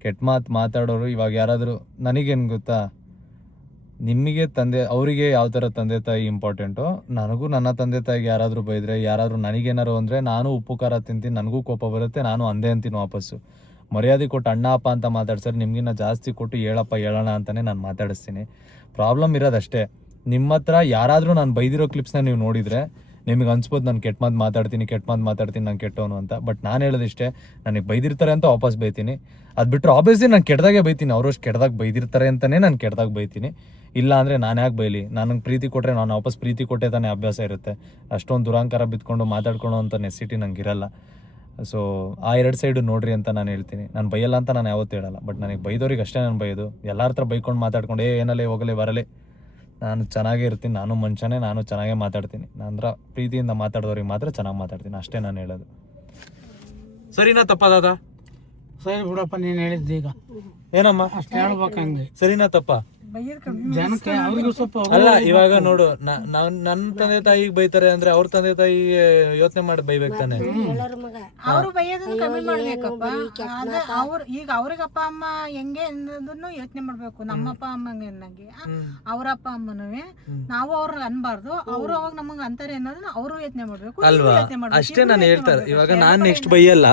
ಕೆಟ್ಟ ಮಾತಾಡೋರು ಇವಾಗ ಯಾರಾದರೂ, ನನಗೇನು ಗೊತ್ತಾ, ನಿಮಗೆ ಅವರಿಗೆ ಯಾವ ಥರ ತಂದೆ ತಾಯಿ ಇಂಪಾರ್ಟೆಂಟು, ನನಗೂ ನನ್ನ ತಂದೆ ತಾಯಿಗೆ ಯಾರಾದರೂ ಬೈದರೆ, ಯಾರಾದರೂ ನನಗೇನಾರು ಅಂದರೆ ನಾನು ಉಪ್ಪು ಖಾರ ತಿಂತೀನಿ, ನನಗೂ ಕೋಪ ಬರುತ್ತೆ, ನಾನು ಅಂದೇ ಅಂತೀನಿ ವಾಪಸ್ಸು. ಮರ್ಯಾದೆ ಕೊಟ್ಟು ಅಣ್ಣ ಅಪ್ಪ ಅಂತ ಮಾತಾಡ್ಸೋರು ನಿಮಗಿನ್ನ ಜಾಸ್ತಿ ಕೊಟ್ಟು ಹೇಳಪ್ಪ ಹೇಳೋಣ ಅಂತಲೇ ನಾನು ಮಾತಾಡಿಸ್ತೀನಿ. ಪ್ರಾಬ್ಲಮ್ ಇರೋದಷ್ಟೇ, ನಿಮ್ಮ ಹತ್ರ ಯಾರಾದರೂ ನಾನು ಬೈದಿರೋ ಕ್ಲಿಪ್ಸ್ನ ನೀವು ನೋಡಿದರೆ ನಿಮಗೆ ಅನ್ಸ್ಬೋದು ನಾನು ಕೆಟ್ಟ ಮಾತಾಡ್ತೀನಿ ನಾನು ಕೆಟ್ಟವನು ಅಂತ. ಬಟ್ ನಾನು ಹೇಳೋದಿಷ್ಟೇ, ನನಗೆ ಬೈದಿರ್ತಾರೆ ಅಂತ ವಾಪಸ್ ಬೈತೀನಿ. ಅದು ಬಿಟ್ಟರೆ ಆಬ್ವಿಯಸ್ಲಿ ನಾನು ಕೆಟ್ಟದಾಗೆ ಬೈತೀನಿ. ಅವರಷ್ಟು ಕೆಟ್ಟದಾಗ ಬೈದಿರ್ತಾರೆ ಅಂತಲೇ ನಾನು ಕೆಟ್ಟದಾಗ ಬೈತೀನಿ. ಇಲ್ಲ ಅಂದರೆ ನಾನು ಯಾಕೆ ಬೈಲಿ? ನನಗೆ ಪ್ರೀತಿ ಕೊಟ್ಟರೆ ನಾನು ವಾಪಸ್ ಪ್ರೀತಿ ಕೊಟ್ಟೆ ತಾನೇ ಅಭ್ಯಾಸ ಇರುತ್ತೆ. ಅಷ್ಟೊಂದು ದುರಾಂಕಾರ ಬಿತ್ಕೊಂಡು ಮಾತಾಡ್ಕೊಳ್ಳೋ ಅಂಥ ನೆಸಿಟಿ ನಂಗೆ ಇರಲ್ಲ. ಸೊ ಆ ಎರಡು ಸೈಡು ನೋಡ್ರಿ ಅಂತ ನಾನು ಹೇಳ್ತೀನಿ. ನಾನು ಬೈಯಲ್ಲ ಅಂತ ನಾನು ಯಾವತ್ತೂ ಹೇಳಲ್ಲ. ಬಟ್ ನನಗೆ ಬೈದವ್ರಿಗೆ ಅಷ್ಟೇ ನಾನು ಬೈಯೋದು. ಎಲ್ಲರ ಹತ್ರ ಬೈಕೊಂಡು ಮಾತಾಡ್ಕೊಂಡು ಏನಲ್ಲೇ ಹೋಗಲೇ ಬರಲೇ, ನಾನು ಚೆನ್ನಾಗೇ ಇರ್ತೀನಿ, ನಾನು ಮನುಷ್ಯನೇ, ನಾನು ಚೆನ್ನಾಗೇ ಮಾತಾಡ್ತೀನಿ. ನಂತರ ಪ್ರೀತಿಯಿಂದ ಮಾತಾಡೋರಿಗೆ ಮಾತ್ರ ಚೆನ್ನಾಗಿ ಮಾತಾಡ್ತೀನಿ, ಅಷ್ಟೇ ನಾನು ಹೇಳೋದು. ಸರಿನಾ ತಪ್ಪದಾದ? ಸರಿ ಬಿಡಪ್ಪ, ನೀನು ಹೇಳಿದ್ದೆ ಈಗ ಏನಮ್ಮ ಅಷ್ಟು ಹೇಳ್ಬೇಕು. ಹಂಗೆ ಸರಿನಾ ತಪ್ಪ? ಜನಕ್ಕೆ ಅವ್ರಿಗೂ ಸ್ವಲ್ಪ ಅಲ್ಲ, ಇವಾಗ ನೋಡು, ನನ್ನ ತಂದೆ ತಾಯಿಗೆ ಬೈತಾರೆ ಅಂದ್ರೆ ಅವ್ರ ತಂದೆ ತಾಯಿ ಯೋಚನೆ ಮಾಡಿ ಬೈಬೇಕು ತಾನೆ. ಎಲ್ಲರ ಮಗ ಅವರು ಬೈಯೋದನ್ನ ಕಮ್ಮಿ ಮಾಡ್ಬೇಕಪ್ಪ. ಅದೇ ಈಗ ಅವ್ರಿಗೆ ಅಪ್ಪ ಅಮ್ಮ ಹೆಂಗೆ ಅನ್ನೋದನ್ನು ಯೋಚನೆ ಮಾಡ್ಬೇಕು. ನಮ್ಮಪ್ಪ ಅಮ್ಮಂಗೆ ಅವ್ರ ಅಪ್ಪ ಅಮ್ಮನೂ ನಾವು ಅವ್ರಿಗೆ ಅನ್ಬಾರ್ದು, ಅವ್ರು ಅವಾಗ ನಮಗ್ ಅಂತಾರೆ ಅನ್ನೋದನ್ನ ಅವರು ಯೋಚನೆ ಮಾಡ್ಬೇಕು. ಅಲ್ವಾ? ಅಷ್ಟೇ ನಾನು ಹೇಳ್ತಾರೆ. ಇವಾಗ ನಾನ್ ನೆಕ್ಸ್ಟ್ ಬೈಯಲ್ಲ,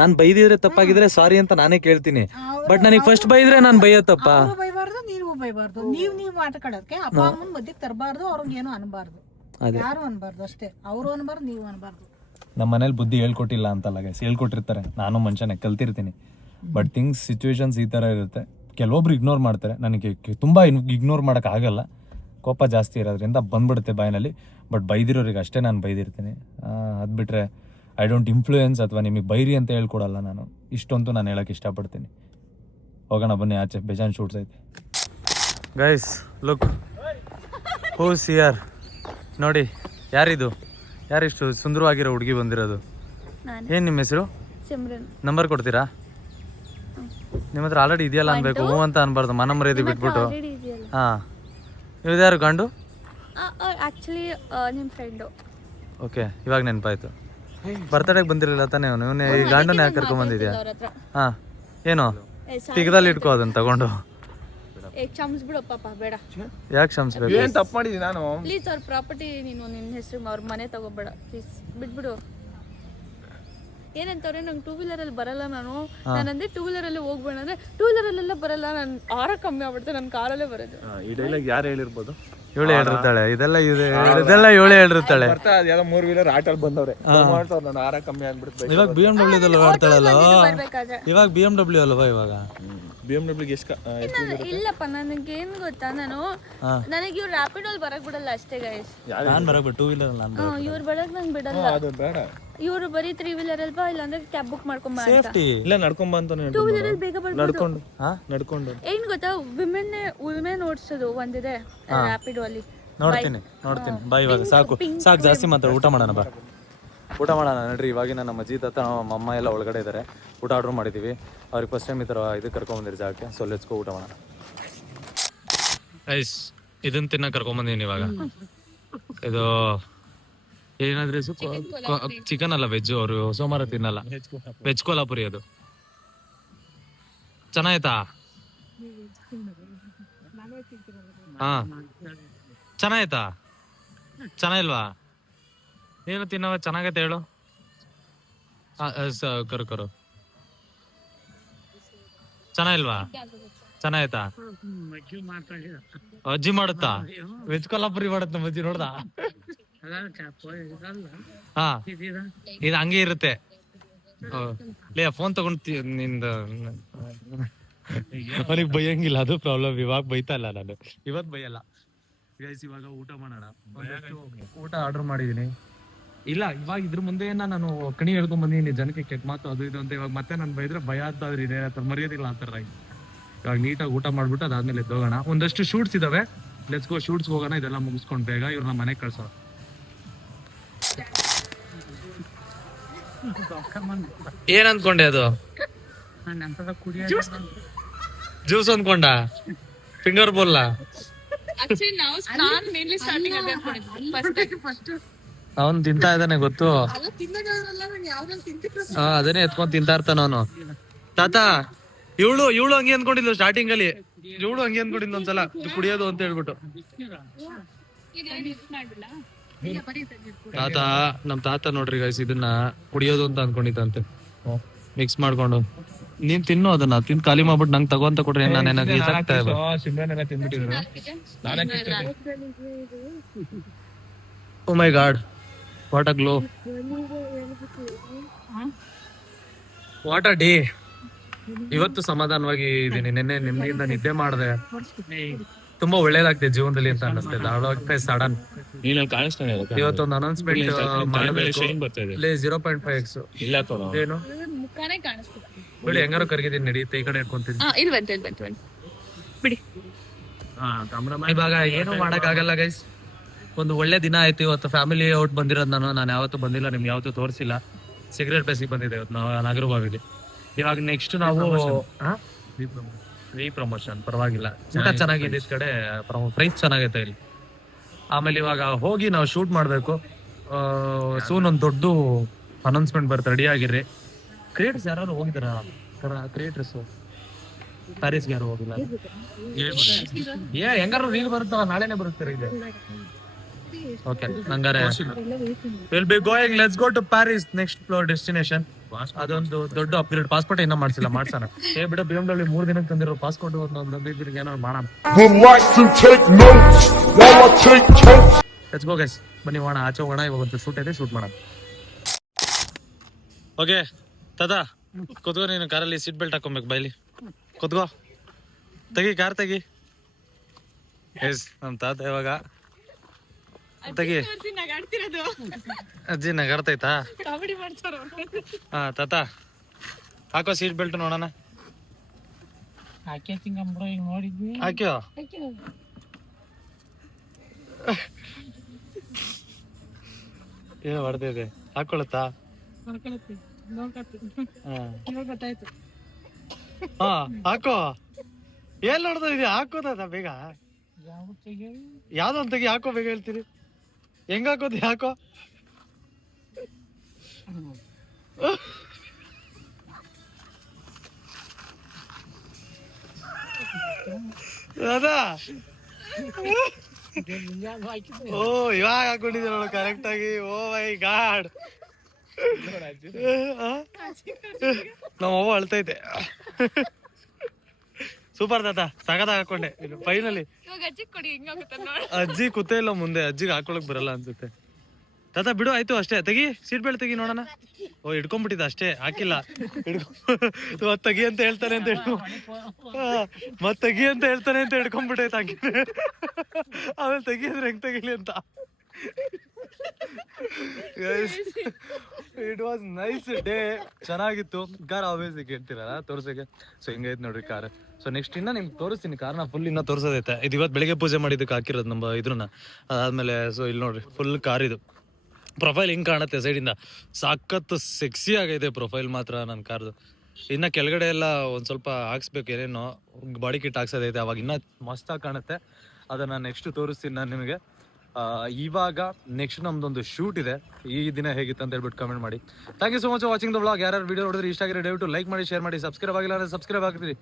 ನಾನ್ ಬೈದಿದ್ರೆ ತಪ್ಪಾಗಿದ್ರೆ ಸಾರಿ ಅಂತ ನಾನೇ ಕೇಳ್ತೀನಿ. ಬಟ್ ನನಗೆ ಫಸ್ಟ್ ಬೈದ್ರೆ ನಾನು ಬೈಯತ್ತಪ್ಪ. ಬೈಬಾರ್ದು, ನೀವು ಬೈಬಾರ್ದು. ನೀವ್ ಮಾತಾಡೋದಕ್ಕೆ ಅಪ್ಪ ಅಮ್ಮನ ಮಧ್ಯಕ್ಕೆ ತರಬಾರ್ದು, ಅವ್ರಿಗೆ ಏನು ಅನ್ಬಾರ್ದು, ಯಾರು ಅನ್ಬಾರ್ದು ಅಷ್ಟೇ. ಅವರು ಅನ್ಬಾರ್ದು, ನೀವು ಅನ್ಬಾರ್ದು. ನಮ್ಮ ಮನೇಲಿ ಬುದ್ಧಿ ಹೇಳ್ಕೊಟ್ಟಿಲ್ಲ ಅಂತಲ್ಲ ಗೈಸ್, ಹೇಳ್ಕೊಟ್ಟಿರ್ತಾರೆ. ನಾನು ಮನುಷ್ಯನೇ, ಕಲ್ತಿರ್ತೀನಿ. ಬಟ್ ಥಿಂಗ್ಸ್ ಸಿಚುವೇಶನ್ಸ್ ಈ ಥರ ಇರುತ್ತೆ. ಕೆಲವೊಬ್ರು ಇಗ್ನೋರ್ ಮಾಡ್ತಾರೆ, ನನಗೆ ತುಂಬ ಇಗ್ನೋರ್ ಮಾಡೋಕ್ಕಾಗಲ್ಲ. ಕೋಪ ಜಾಸ್ತಿ ಇರೋದ್ರಿಂದ ಬಂದ್ಬಿಡುತ್ತೆ ಬಾಯಿನಲ್ಲಿ. ಬಟ್ ಬೈದಿರೋರಿಗೆ ಅಷ್ಟೇ ನಾನು ಬೈದಿರ್ತೀನಿ. ಅದು ಬಿಟ್ಟರೆ ಐ ಡೋಂಟ್ ಇನ್ಫ್ಲೂಯೆನ್ಸ್ ಅಥವಾ ನಿಮಗೆ ಬೈರಿ ಅಂತ ಹೇಳ್ಕೊಡಲ್ಲ ನಾನು. ಇಷ್ಟೊಂದು ನಾನು ಹೇಳೋಕ್ಕೆ ಇಷ್ಟಪಡ್ತೀನಿ. ಹೋಗೋಣ ಬನ್ನಿ ಆಚೆ, ಬೇಜಾನ್ ಶೂಟ್ಸ್ ಐತೆ. Guys look who's here. ನೋಡಿ ಯಾರಿಷ್ಟು ಸುಂದರವಾಗಿರೋ ಹುಡುಗಿ ಬಂದಿರೋದು? ಏನು ನಿಮ್ಮ ಹೆಸರು? ನಂಬರ್ ಕೊಡ್ತೀರಾ? ನಿಮ್ಮ ಹತ್ರ ಆಲ್ರೆಡಿ ಇದೆಯಲ್ಲ ಅನ್ಬೇಕು, ಹೂ ಅಂತ ಅನ್ಬಾರ್ದು, ಮನ ಮರ್ಯಾದೆ ಬಿಟ್ಬಿಟ್ಟು. ಹಾಂ, ಇವ್ಯಾರು ಗಂಡು? ಆಕ್ಚುಲಿ ನಿಮ್ಮ ಫ್ರೆಂಡು. ಓಕೆ, ಇವಾಗ ನೆನಪಾಯ್ತು. ಬರ್ತಡೇಗೆ ಬಂದಿರಲಿಲ್ಲ ತಾನೇ ಅವನು? ಇವನು ಈ ಗಂಡನ ಯಾಕೆ ಕರ್ಕೊಂಡ್ಬಂದಿದ್ಯಾ? ಹಾಂ, ಏನು ತಿಗದಲ್ಲಿ ಇಟ್ಕೋ ಅದನ್ನ ತಗೊಂಡು. ಕ್ಷಮಿಸ್ಬಿಡಪ್ಪ, ಬೇಡ. ಯಾಕೆ ಕ್ಷಮಿಸ್ಬೇಕು? ಏನ್ ತಪ್ಪು ಮಾಡಿದ್ದೀನಿ ನಾನು? ಪ್ಲೀಸ್ ಅವ್ರ ಪ್ರಾಪರ್ಟಿ ನೀನು ನಿನ್ನ ಹೆಸರು ಅವ್ರ ಮನೆ ತಗೋಬೇಡ ಪ್ಲೀಸ್, ಬಿಟ್ಬಿಡು. ಏನಂತವ್ರೆ, ನಂಗೆ ಟೂ ವೀಲರಲ್ಲಿ ಬರಲ್ಲ. ನಾನಂದ್ರೆ ಟೂ ವೀಲರಲ್ಲಿ ಹೋಗ್ಬೇಡ ಅಂದ್ರೆ ಟೂ ವೀಲರಲ್ಲೆಲ್ಲ ಬರಲ್ಲ, ನಾನು ಆರ ಕಮ್ಮಿ ಆಗ್ಬಿಡುತ್ತೆ, ನನ್ನ ಕಾರಲ್ಲೇ ಬರೋದು. ಈ ಡೈಲಾಗ್ ಯಾರು ಹೇಳಿರ್ಬೋದು? ಇವಳು ಹೇಳಿರ್ತಾಳೆ ಇದೆಲ್ಲ ಇವಳು ಹೇಳಿರ್ತಾಳೆ. ಯಾವ್ದೋ 3 ವೀಲರ್ ಆಟಲ್ಲಿ ಬಂದವ್ರೆ ಮಾಡ್ತಾವ್ರು, ನಾನು ಆರ ಕಮ್ಮಿ ಆಗ್ಬಿಡುತ್ತೆ. ಇವಾಗ BMW ಆಡ್ತಾಳಲ್ಲ, ಬರ್ಬೇಕಾದ್ರೆ ಇವಾಗ BMW ಅಲ್ವಾ ಇವಾಗ? BMW ಗೆ ಎಷ್ಟು? ಇಲ್ಲಪ್ಪ, ನನಗೇನು ಗೊತ್ತಾ, ನನಗೆ ಇವ್ರು ರ್ಯಾಪಿಡೋಲ್ ಬರಕ್ ಬಿಡಲ್ಲ ಅಷ್ಟೇ ಗೈಸ್. ನಾನು ಬರಬೇಕು ಟೂ ವೀಲರ್. ಇವ್ರು ಬರಕ್ ನಂಗೆ ಬಿಡಲ್ಲ. ಅದು ಬೇಡ, ಇವರು ಬರೀ 3 ವೀಲರ್ ಅಲ್ವಾ, ಇಲ್ಲಾಂದ್ರೆ ಕ್ಯಾಬ್ ಬುಕ್ ಮಾಡ್ಕೊಂಡ್ ಬಾ. ಸೇಫ್ಟಿ ಇಲ್ಲ ನಡ್ಕೊಂಡ್ ಬಂತಾನೆ. ಟೂ ವೀಲರ್ ಬೇಗ ಬರ್ಬೋದು. ನಡ್ಕೊಂಡು ಏನ್ ಗೊತ್ತಾ, ವಿಮೆನ್ ಓಡಿಸೋದು ಒಂದಿದೆ ರ್ಯಾಪಿಡೋ ಅಲ್ಲಿ. ನೋಡ್ತೀನಿ ಬಾ. ಇವಾಗ ಸಾಕು ಜಾಸ್ತಿ ಮಾತಾಡ, ಊಟ ಮಾಡೋಣ ಬಾ. ಊಟ ಮಾಡೋಣ ನಡ್ರಿ. ಇವಾಗಿನ ನಮ್ಮ ಅಜ್ಜಿ ತಾತ ನಮ್ಮ ಅಮ್ಮ ಎಲ್ಲ ಒಳಗಡೆ ಇದ್ದಾರೆ. ಊಟ ಆರ್ಡ್ರ್ ಮಾಡಿದ್ದೀವಿ. ಅವ್ರಿಗೆ ಫಸ್ಟ್ ಟೈಮ್ ಈ ಥರ ಇದು ಕರ್ಕೊಂಬಂದಿರಿ ಜಾಗಕ್ಕೆ. ಸೊ ಲೆಟ್ಸ್ ಗೋ, ಊಟ ಮಾಡೋಣ. ಐಸ್ ಇದನ್ನ ತಿನ್ನಕ್ಕೆ ಕರ್ಕೊಂಬಂದಿನಿ ಇವಾಗ. ಇದು ಏನಾದ್ರೆ ಚಿಕನ್ ಅಲ್ಲ, ವೆಜ್. ಅವರು ಸೋಮವಾರ ತಿನ್ನಲ್ಲ, ವೆಜ್ ಕೋಲಾಪುರಿ. ಅದು ಚೆನ್ನಾಯ್ತಾ? ಹಾ ಚೆನ್ನಾಯ್ತಾ? ಚೆನ್ನಾಗಿಲ್ವಾ? ಏನು ತಿನ್ನವ ಚೆನ್ನಾಗೈತೆ ಹೇಳು. ಕರು ಕರು ಚೆನ್ನಾಗಿಲ್ವಾ? ಚೆನ್ನಾಯ್ತಾ? ಅಜ್ಜಿ ಮಾಡುತ್ತಾ? ವೆಜ್ ಕೊಲ್ಲಾಪುರಿ ಮಾಡತ್ ನಮ್ಮ ಅಜ್ಜಿ, ನೋಡ್ದ? ಹಾ ಇದು ಹಂಗೆ ಇರುತ್ತೆ. ಲೇ ಫೋನ್ ತಗೊಂಡ್ ನಿಂದ ಅವನಿಗೆ ಬೈಯಂಗಿಲ್ಲ, ಅದು ಪ್ರಾಬ್ಲಮ್. ಇವಾಗ ಬೈತಾ ಇಲ್ಲ ನಾನು, ಇವತ್ ಬೈಯಲ್ಲ. ಇವಾಗ ಊಟ ಮಾಡೋಣ. ಊಟ ಆರ್ಡರ್ ಮಾಡಿದೀನಿ. ಇಲ್ಲ ಇವಾಗ ಇದ್ರ ಮುಂದೆ ನಾನು ಕಣಿ ಹೇಳ್ಕೊಂಡ್ ಬಂದಿದ್ದೀನಿ, ಜನಕ್ಕೆ ಕೆಟ್ಟ ಮಾತು ಅದು ಇದು ಅಂತ. ಇವಾಗ ಮತ್ತೆ ನಾನು ಬೈದ್ರೆ ಭಯ ಆಗ್ತಾವ್ರಿ, ಇದೇ ಮರ್ಯಾದಿಲ್ಲ ಅಂತಾರ. ಇವಾಗ ನೀಟಾಗಿ ಊಟ ಮಾಡ್ಬಿಟ್ಟು ಅದಾದ್ಮೇಲೆ ಎದ್ದೋಗೋಣ. ಒಂದಷ್ಟು ಶೂಟ್ಸ್ ಇದಾವೆ, ಲೆಟ್ಸ್ ಗೋ, ಶೂಟ್ಸ್ ಹೋಗೋಣ. ಇದೆಲ್ಲ ಮುಗಿಸ್ಕೊಂಡ್ ಬೇಗ ಇವ್ರನ್ನ ಮನೆಗೆ ಕಳ್ಸೋ. ಏನ್ ಅನ್ಕೊಂಡೆ? ಅದು ಜ್ಯೂಸ್ ಅನ್ಕೊಂಡ? ಫಿಂಗರ್ ಬೋಲ್ಲ? ಅವನ್ ತಿಂತಾ ಇದ್ದಾನೆ ಗೊತ್ತು. ಅದನ್ನೇ ಎತ್ಕೊಂಡ್ ತಿಂತಾ ಇರ್ತಾನ ಅವನು. ತಾತ ಇವಳು ಹಂಗೆ ಅನ್ಕೊಂಡಿದ್ಲು ಸ್ಟಾರ್ಟಿಂಗ್ ಅಲ್ಲಿ, ಇವಳು ಹಂಗೆ ಅನ್ಕೊಂಡಿದ್ಲು ಒಂದ್ಸಲ ಕುಡಿಯೋದು ಅಂತ ಹೇಳ್ಬಿಟ್ಟು. ನಮ್ ತಾತ ನೋಡ್ರಿ ಗೈಸ್, ಇದನ್ನ ಕುಡಿಯೋದು ಅಂತ ಅನ್ಕೊಂಡಿದ್ದಂತೆ, ಮಿಕ್ಸ್ ಮಾಡ್ಕೊಂಡು. ನೀನ್ ತಿನ್ನು, ಅದನ್ನ ತಿಂದು ಖಾಲಿ ಮಾಡ್ಬಿಟ್ಟು ನಂಗೆ ತಗೋ ಅಂತ ಕೊಟ್ರೆ ನಾನು ಏನಾಗ oh my God, what a glow, what a day. ಇವತ್ತು ಸಮಾಧಾನವಾಗಿ ಇದೀನಿ. ನೆನ್ನೆ ನಿಮ್ಮಿಂದ ನಿದ್ದೆ ಮಾಡಿದೆ, ತುಂಬಾ ಒಳ್ಳೇದಾಗ್ತಿದೆ ಜೀವನದಲ್ಲಿ ಅಂತ ಅನ್ನಿಸ್ತದೆ. ಸಡನ್ ಇವತ್ತೊಂದು ಅನೌನ್ಸ್ಮೆಂಟ್ ಮಾಡಬೇಕು. 0.5x ಏನು ಬಿಡಿ, ಹೆಂಗಾರು ಕರ್ಗಿದೀನಿ, ನಡೀತೆ. ಈ ಕಡೆ ಇಟ್ಕೊಂತೀನಿ ಬಿಡಿ. ಇವಾಗ ಏನು ಮಾಡಕ್ ಆಗಲ್ಲ ಗೈಸ್. ಒಂದು ಒಳ್ಳೆ ದಿನ ಆಯ್ತು ಇವತ್ತು. ಫ್ಯಾಮಿಲಿ ಔಟ್ ಬಂದಿರೋದು ನಾನು ಯಾವತ್ತೂ ಬಂದಿಲ್ಲ, ನಿಮ್ಗೆ ಯಾವತ್ತೂ ತೋರಿಸಿಲ್ಲ. ಸಿಗರೇಟ್ ಬೇಸಿಗೆ ಬಂದಿದೆ ಇವತ್ತು ನಾಗರಬಾವಿಲಿ. ಇವಾಗ ನೆಕ್ಸ್ಟ್ ನಾವು ಫ್ರೀ ಪ್ರಮೋಷನ್, ಪರವಾಗಿಲ್ಲ, ಊಟ ಚೆನ್ನಾಗಿದೆ ಈ ಕಡೆ, ಪ್ರೈಸ್ ಚೆನ್ನಾಗೈತೆ ಇಲ್ಲಿ. ಆಮೇಲೆ ಇವಾಗ ಹೋಗಿ ನಾವು ಶೂಟ್ ಮಾಡ್ಬೇಕು. ಸೂನ್ ಒಂದು ದೊಡ್ಡ ಅನೌನ್ಸ್ಮೆಂಟ್ ಬರುತ್ತೆ, ರೆಡಿ ಆಗಿರ್ರಿ. ಕ್ರಿಯೇಟರ್ಸ್ ಯಾರು ಹೋಗಿದಾರ? ಕ್ರಿಯೇಟರ್ಸ್ ಪ್ಯಾರಿಸ್ಗೆ ಯಾರು ಹೋಗಿಲ್ಲ? ಹೆಂಗಾರು ರೀಲ್ ಬರುತ್ತಲ್ಲ, ನಾಳೆನೆ ಬರುತ್ತೆ ಇದೆ. ಓಕೆ, ನಂಗಾರೆ will be going, let's go to Paris, next destination. ಅದೊಂದು ದೊಡ್ಡ ಅಪ್ಗ್ರೇಡ್. ಪಾಸ್ಪೋರ್ಟ್ ಇನ್ನೂ ಮಾಡ್ಸಿಲ್ಲ, ಮಾಡ್ಸೋಣ. ಬಿಡು, BMW 3 ದಿನಕ್ಕೆ ತಂದಿರೋ ಪಾಸ್ಪೋರ್ಟ್ ಒಂದೊಂದು ಏನಾದ್ರು ಮಾಡೋಣ. ಲೆಟ್ಸ್ ಗೋ ಗೈಸ್, ಬನ್ನಿ ಹೋಗೋಣ, ಆಚೆ ಹೋಗೋಣ. ಇವಾಗ ಒಂದು ಶೂಟ್ ಇದೆ, ಶೂಟ್ ಮಾಡೋಣ. ಓಕೆ ತಾತ, ಕೂತ್ಕೋ. ನೀನು ಕಾರಲ್ಲಿ ಸೀಟ್ ಬೆಲ್ಟ್ ಹಾಕೊಬೇಕು, ಬೈಲಿ ಕೂತ್ಕೋ. ತೆಗಿ, ಕಾರ್ ತೆಗಿ. ಎಸ್, ನಮ್ ತಾತ ಇವಾಗ ತೆಗಿ. ಅಜ್ಜಿ ನಗಾಡ್ತೈತಾ? ಹಾ ತಾತ, ಹಾಕೋ ಸೀಟ್ ಬೆಲ್ಟ್ ನೋಡೋಣ. ಹಾಕ್ಯೋ. ಏನು ಹೊಡೆದಿದೆ? ಹಾಕೊಳತ್ತಾ? ಹಾ ಹಾಕೋ. ಏನ್ ನೋಡ್ತಾ ಇದೀಯ? ಹಾಕೋದ ಬೇಗ. ಯಾವ್ದೊಂದ್ ತೆಗಿ, ಹಾಕೋ ಬೇಗ. ಹೇಳ್ತೀರಿ ಹೆಂಗ ಹಾಕೋದು? ಹಾಕೋ. ಅದಾ ಓ, ಇವಾಗ ಹಾಕೊಂಡಿದ್ದೆ ನೋಡು ಕರೆಕ್ಟ್ ಆಗಿ. ಓ ಮೈ ಗಾಡ್, ನಮ್ಮವ್ವ ಅಳ್ತೈತೆ. ಸೂಪರ್ ತಾತ, ಸಗದಾಗ ಹಾಕೊಂಡೆ ಫೈನಲಿ. ಅಜ್ಜಿ ಕೂತೇ ಇಲ್ಲ ಮುಂದೆ, ಅಜ್ಜಿಗೆ ಹಾಕೊಳಕ್ ಬರಲ್ಲ ಅನ್ಸುತ್ತೆ. ತಾತ ಬಿಡು, ಆಯ್ತು ಅಷ್ಟೇ. ತೆಗಿ ಸೀಟ್ ಬೆಲ್ಟ್ ತೆಗಿ ನೋಡೋಣ. ಓ, ಹಿಡ್ಕೊಂಡ್ಬಿಟ್ಟಿದ್ದ ಅಷ್ಟೇ, ಹಾಕಿಲ್ಲ. ಮತ್ ತೆಗಿ ಅಂತ ಹೇಳ್ತಾನೆ ಅಂತ ಮತ್ ತೆಗಿ ಅಂತ ಹೇಳ್ತಾನೆ ಅಂತ ಹಿಡ್ಕೊಂಡ್ಬಿಟ್ಟೈತೆ. ಹಾಕಿದ್ರೆ ಆಮೇಲೆ ತೆಗಿದ್ರೆ ಹೆಂಗ್ ತೆಗಿಲಿ ಅಂತ. ಇಟ್ ವಾಸ್ ನೈಸ್ ಡೇ, ಚೆನ್ನಾಗಿತ್ತು. ಕಾರ್ ಆಬ್ವಿಯಸ್ಲಿ ಕೇಳ್ತೀರಲ್ಲ ತೋರ್ಸಕ್ಕೆ. ಸೊ ಹಿಂಗೈತೆ ನೋಡ್ರಿ ಕಾರ್. ಸೊ ನೆಕ್ಸ್ಟ್ ಇನ್ನ ನಿಮ್ಗೆ ತೋರಿಸ್ತೀನಿ ಕಾರ್ನ ಫುಲ್. ಇನ್ನ ತೋರ್ಸೋದೈತೆ. ಇದು ಇವತ್ತು ಬೆಳಿಗ್ಗೆ ಪೂಜೆ ಮಾಡಿದ್ದಕ್ಕೆ ಹಾಕಿರೋದು ನಮ್ಮ ಇದ್ರನ್ನ. ಅದಾದ್ಮೇಲೆ ಸೊ ಇಲ್ಲಿ ನೋಡ್ರಿ ಫುಲ್ ಕಾರ್. ಇದು ಪ್ರೊಫೈಲ್ ಹಿಂಗೆ ಕಾಣುತ್ತೆ ಸೈಡಿಂದ. ಸಾಕತ್ತು ಸೆಕ್ಸಿ ಆಗೈತೆ ಪ್ರೊಫೈಲ್ ಮಾತ್ರ ನನ್ನ ಕಾರ್ದು. ಇನ್ನು ಕೆಳಗಡೆ ಎಲ್ಲ ಒಂದು ಸ್ವಲ್ಪ ಹಾಕ್ಸ್ಬೇಕು, ಏನೇನೋ ಬಾಡಿ ಕಿಟ್ ಹಾಕ್ಸೋದೈತೆ. ಅವಾಗ ಇನ್ನೂ ಮಸ್ತಾಗಿ ಕಾಣುತ್ತೆ. ಅದನ್ನು ನೆಕ್ಸ್ಟ್ ತೋರಿಸ್ತೀನಿ ನಾನು ನಿಮಗೆ. ಇವಾಗ ನೆಕ್ಸ್ಟ್ ನಮ್ದೊಂದು ಶೂಟ್ ಇದೆ. ಈ ದಿನ ಹೇಗಿತ್ತು ಅಂತ ಹೇಳ್ಬಿಟ್ಟು ಕಮೆಂಟ್ ಮಾಡಿ. Thank you so much watching the vlog. ಯಾರ್ಯಾರು ವಿಡಿಯೋ ನೋಡಿದ್ರೆ ಇಷ್ಟ ಆಗಿರೋ ದಯವಿಟ್ಟು ಲೈಕ್ ಮಾಡಿ, ಶೇರ್ ಮಾಡಿ, ಸಬ್ಸ್ಕ್ರೈಬ್ ಆಗಿಲ್ಲ ಅಂದರೆ ಸಬ್ಸ್ಕ್ರೈಬ್ ಆಗ್ತೀರಿ.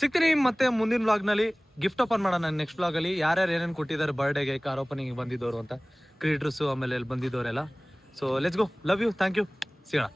ಸಿಗ್ತೀನಿ ಮತ್ತೆ ಮುಂದಿನ ವ್ಲಾಗ್ನಲ್ಲಿ. ಗಿಫ್ಟ್ ಓಪನ್ ಮಾಡೋಣ ನೆಕ್ಸ್ಟ್ ವ್ಲಾಗಲ್ಲಿ. ಯಾರ್ಯಾರು ಏನೇನು ಕೊಟ್ಟಿದ್ದಾರೆ ಬರ್ಡೇಗೆ, ಕಾರ್ ಓಪನಿಂಗ್ ಬಂದಿದ್ದವರು ಅಂತ, ಕ್ರಿಯೇಟರ್ಸು, ಆಮೇಲೆ ಬಂದಿದ್ದವರೆಲ್ಲ. So let's go. Love you, thank you, ಸಿಗೋಣ.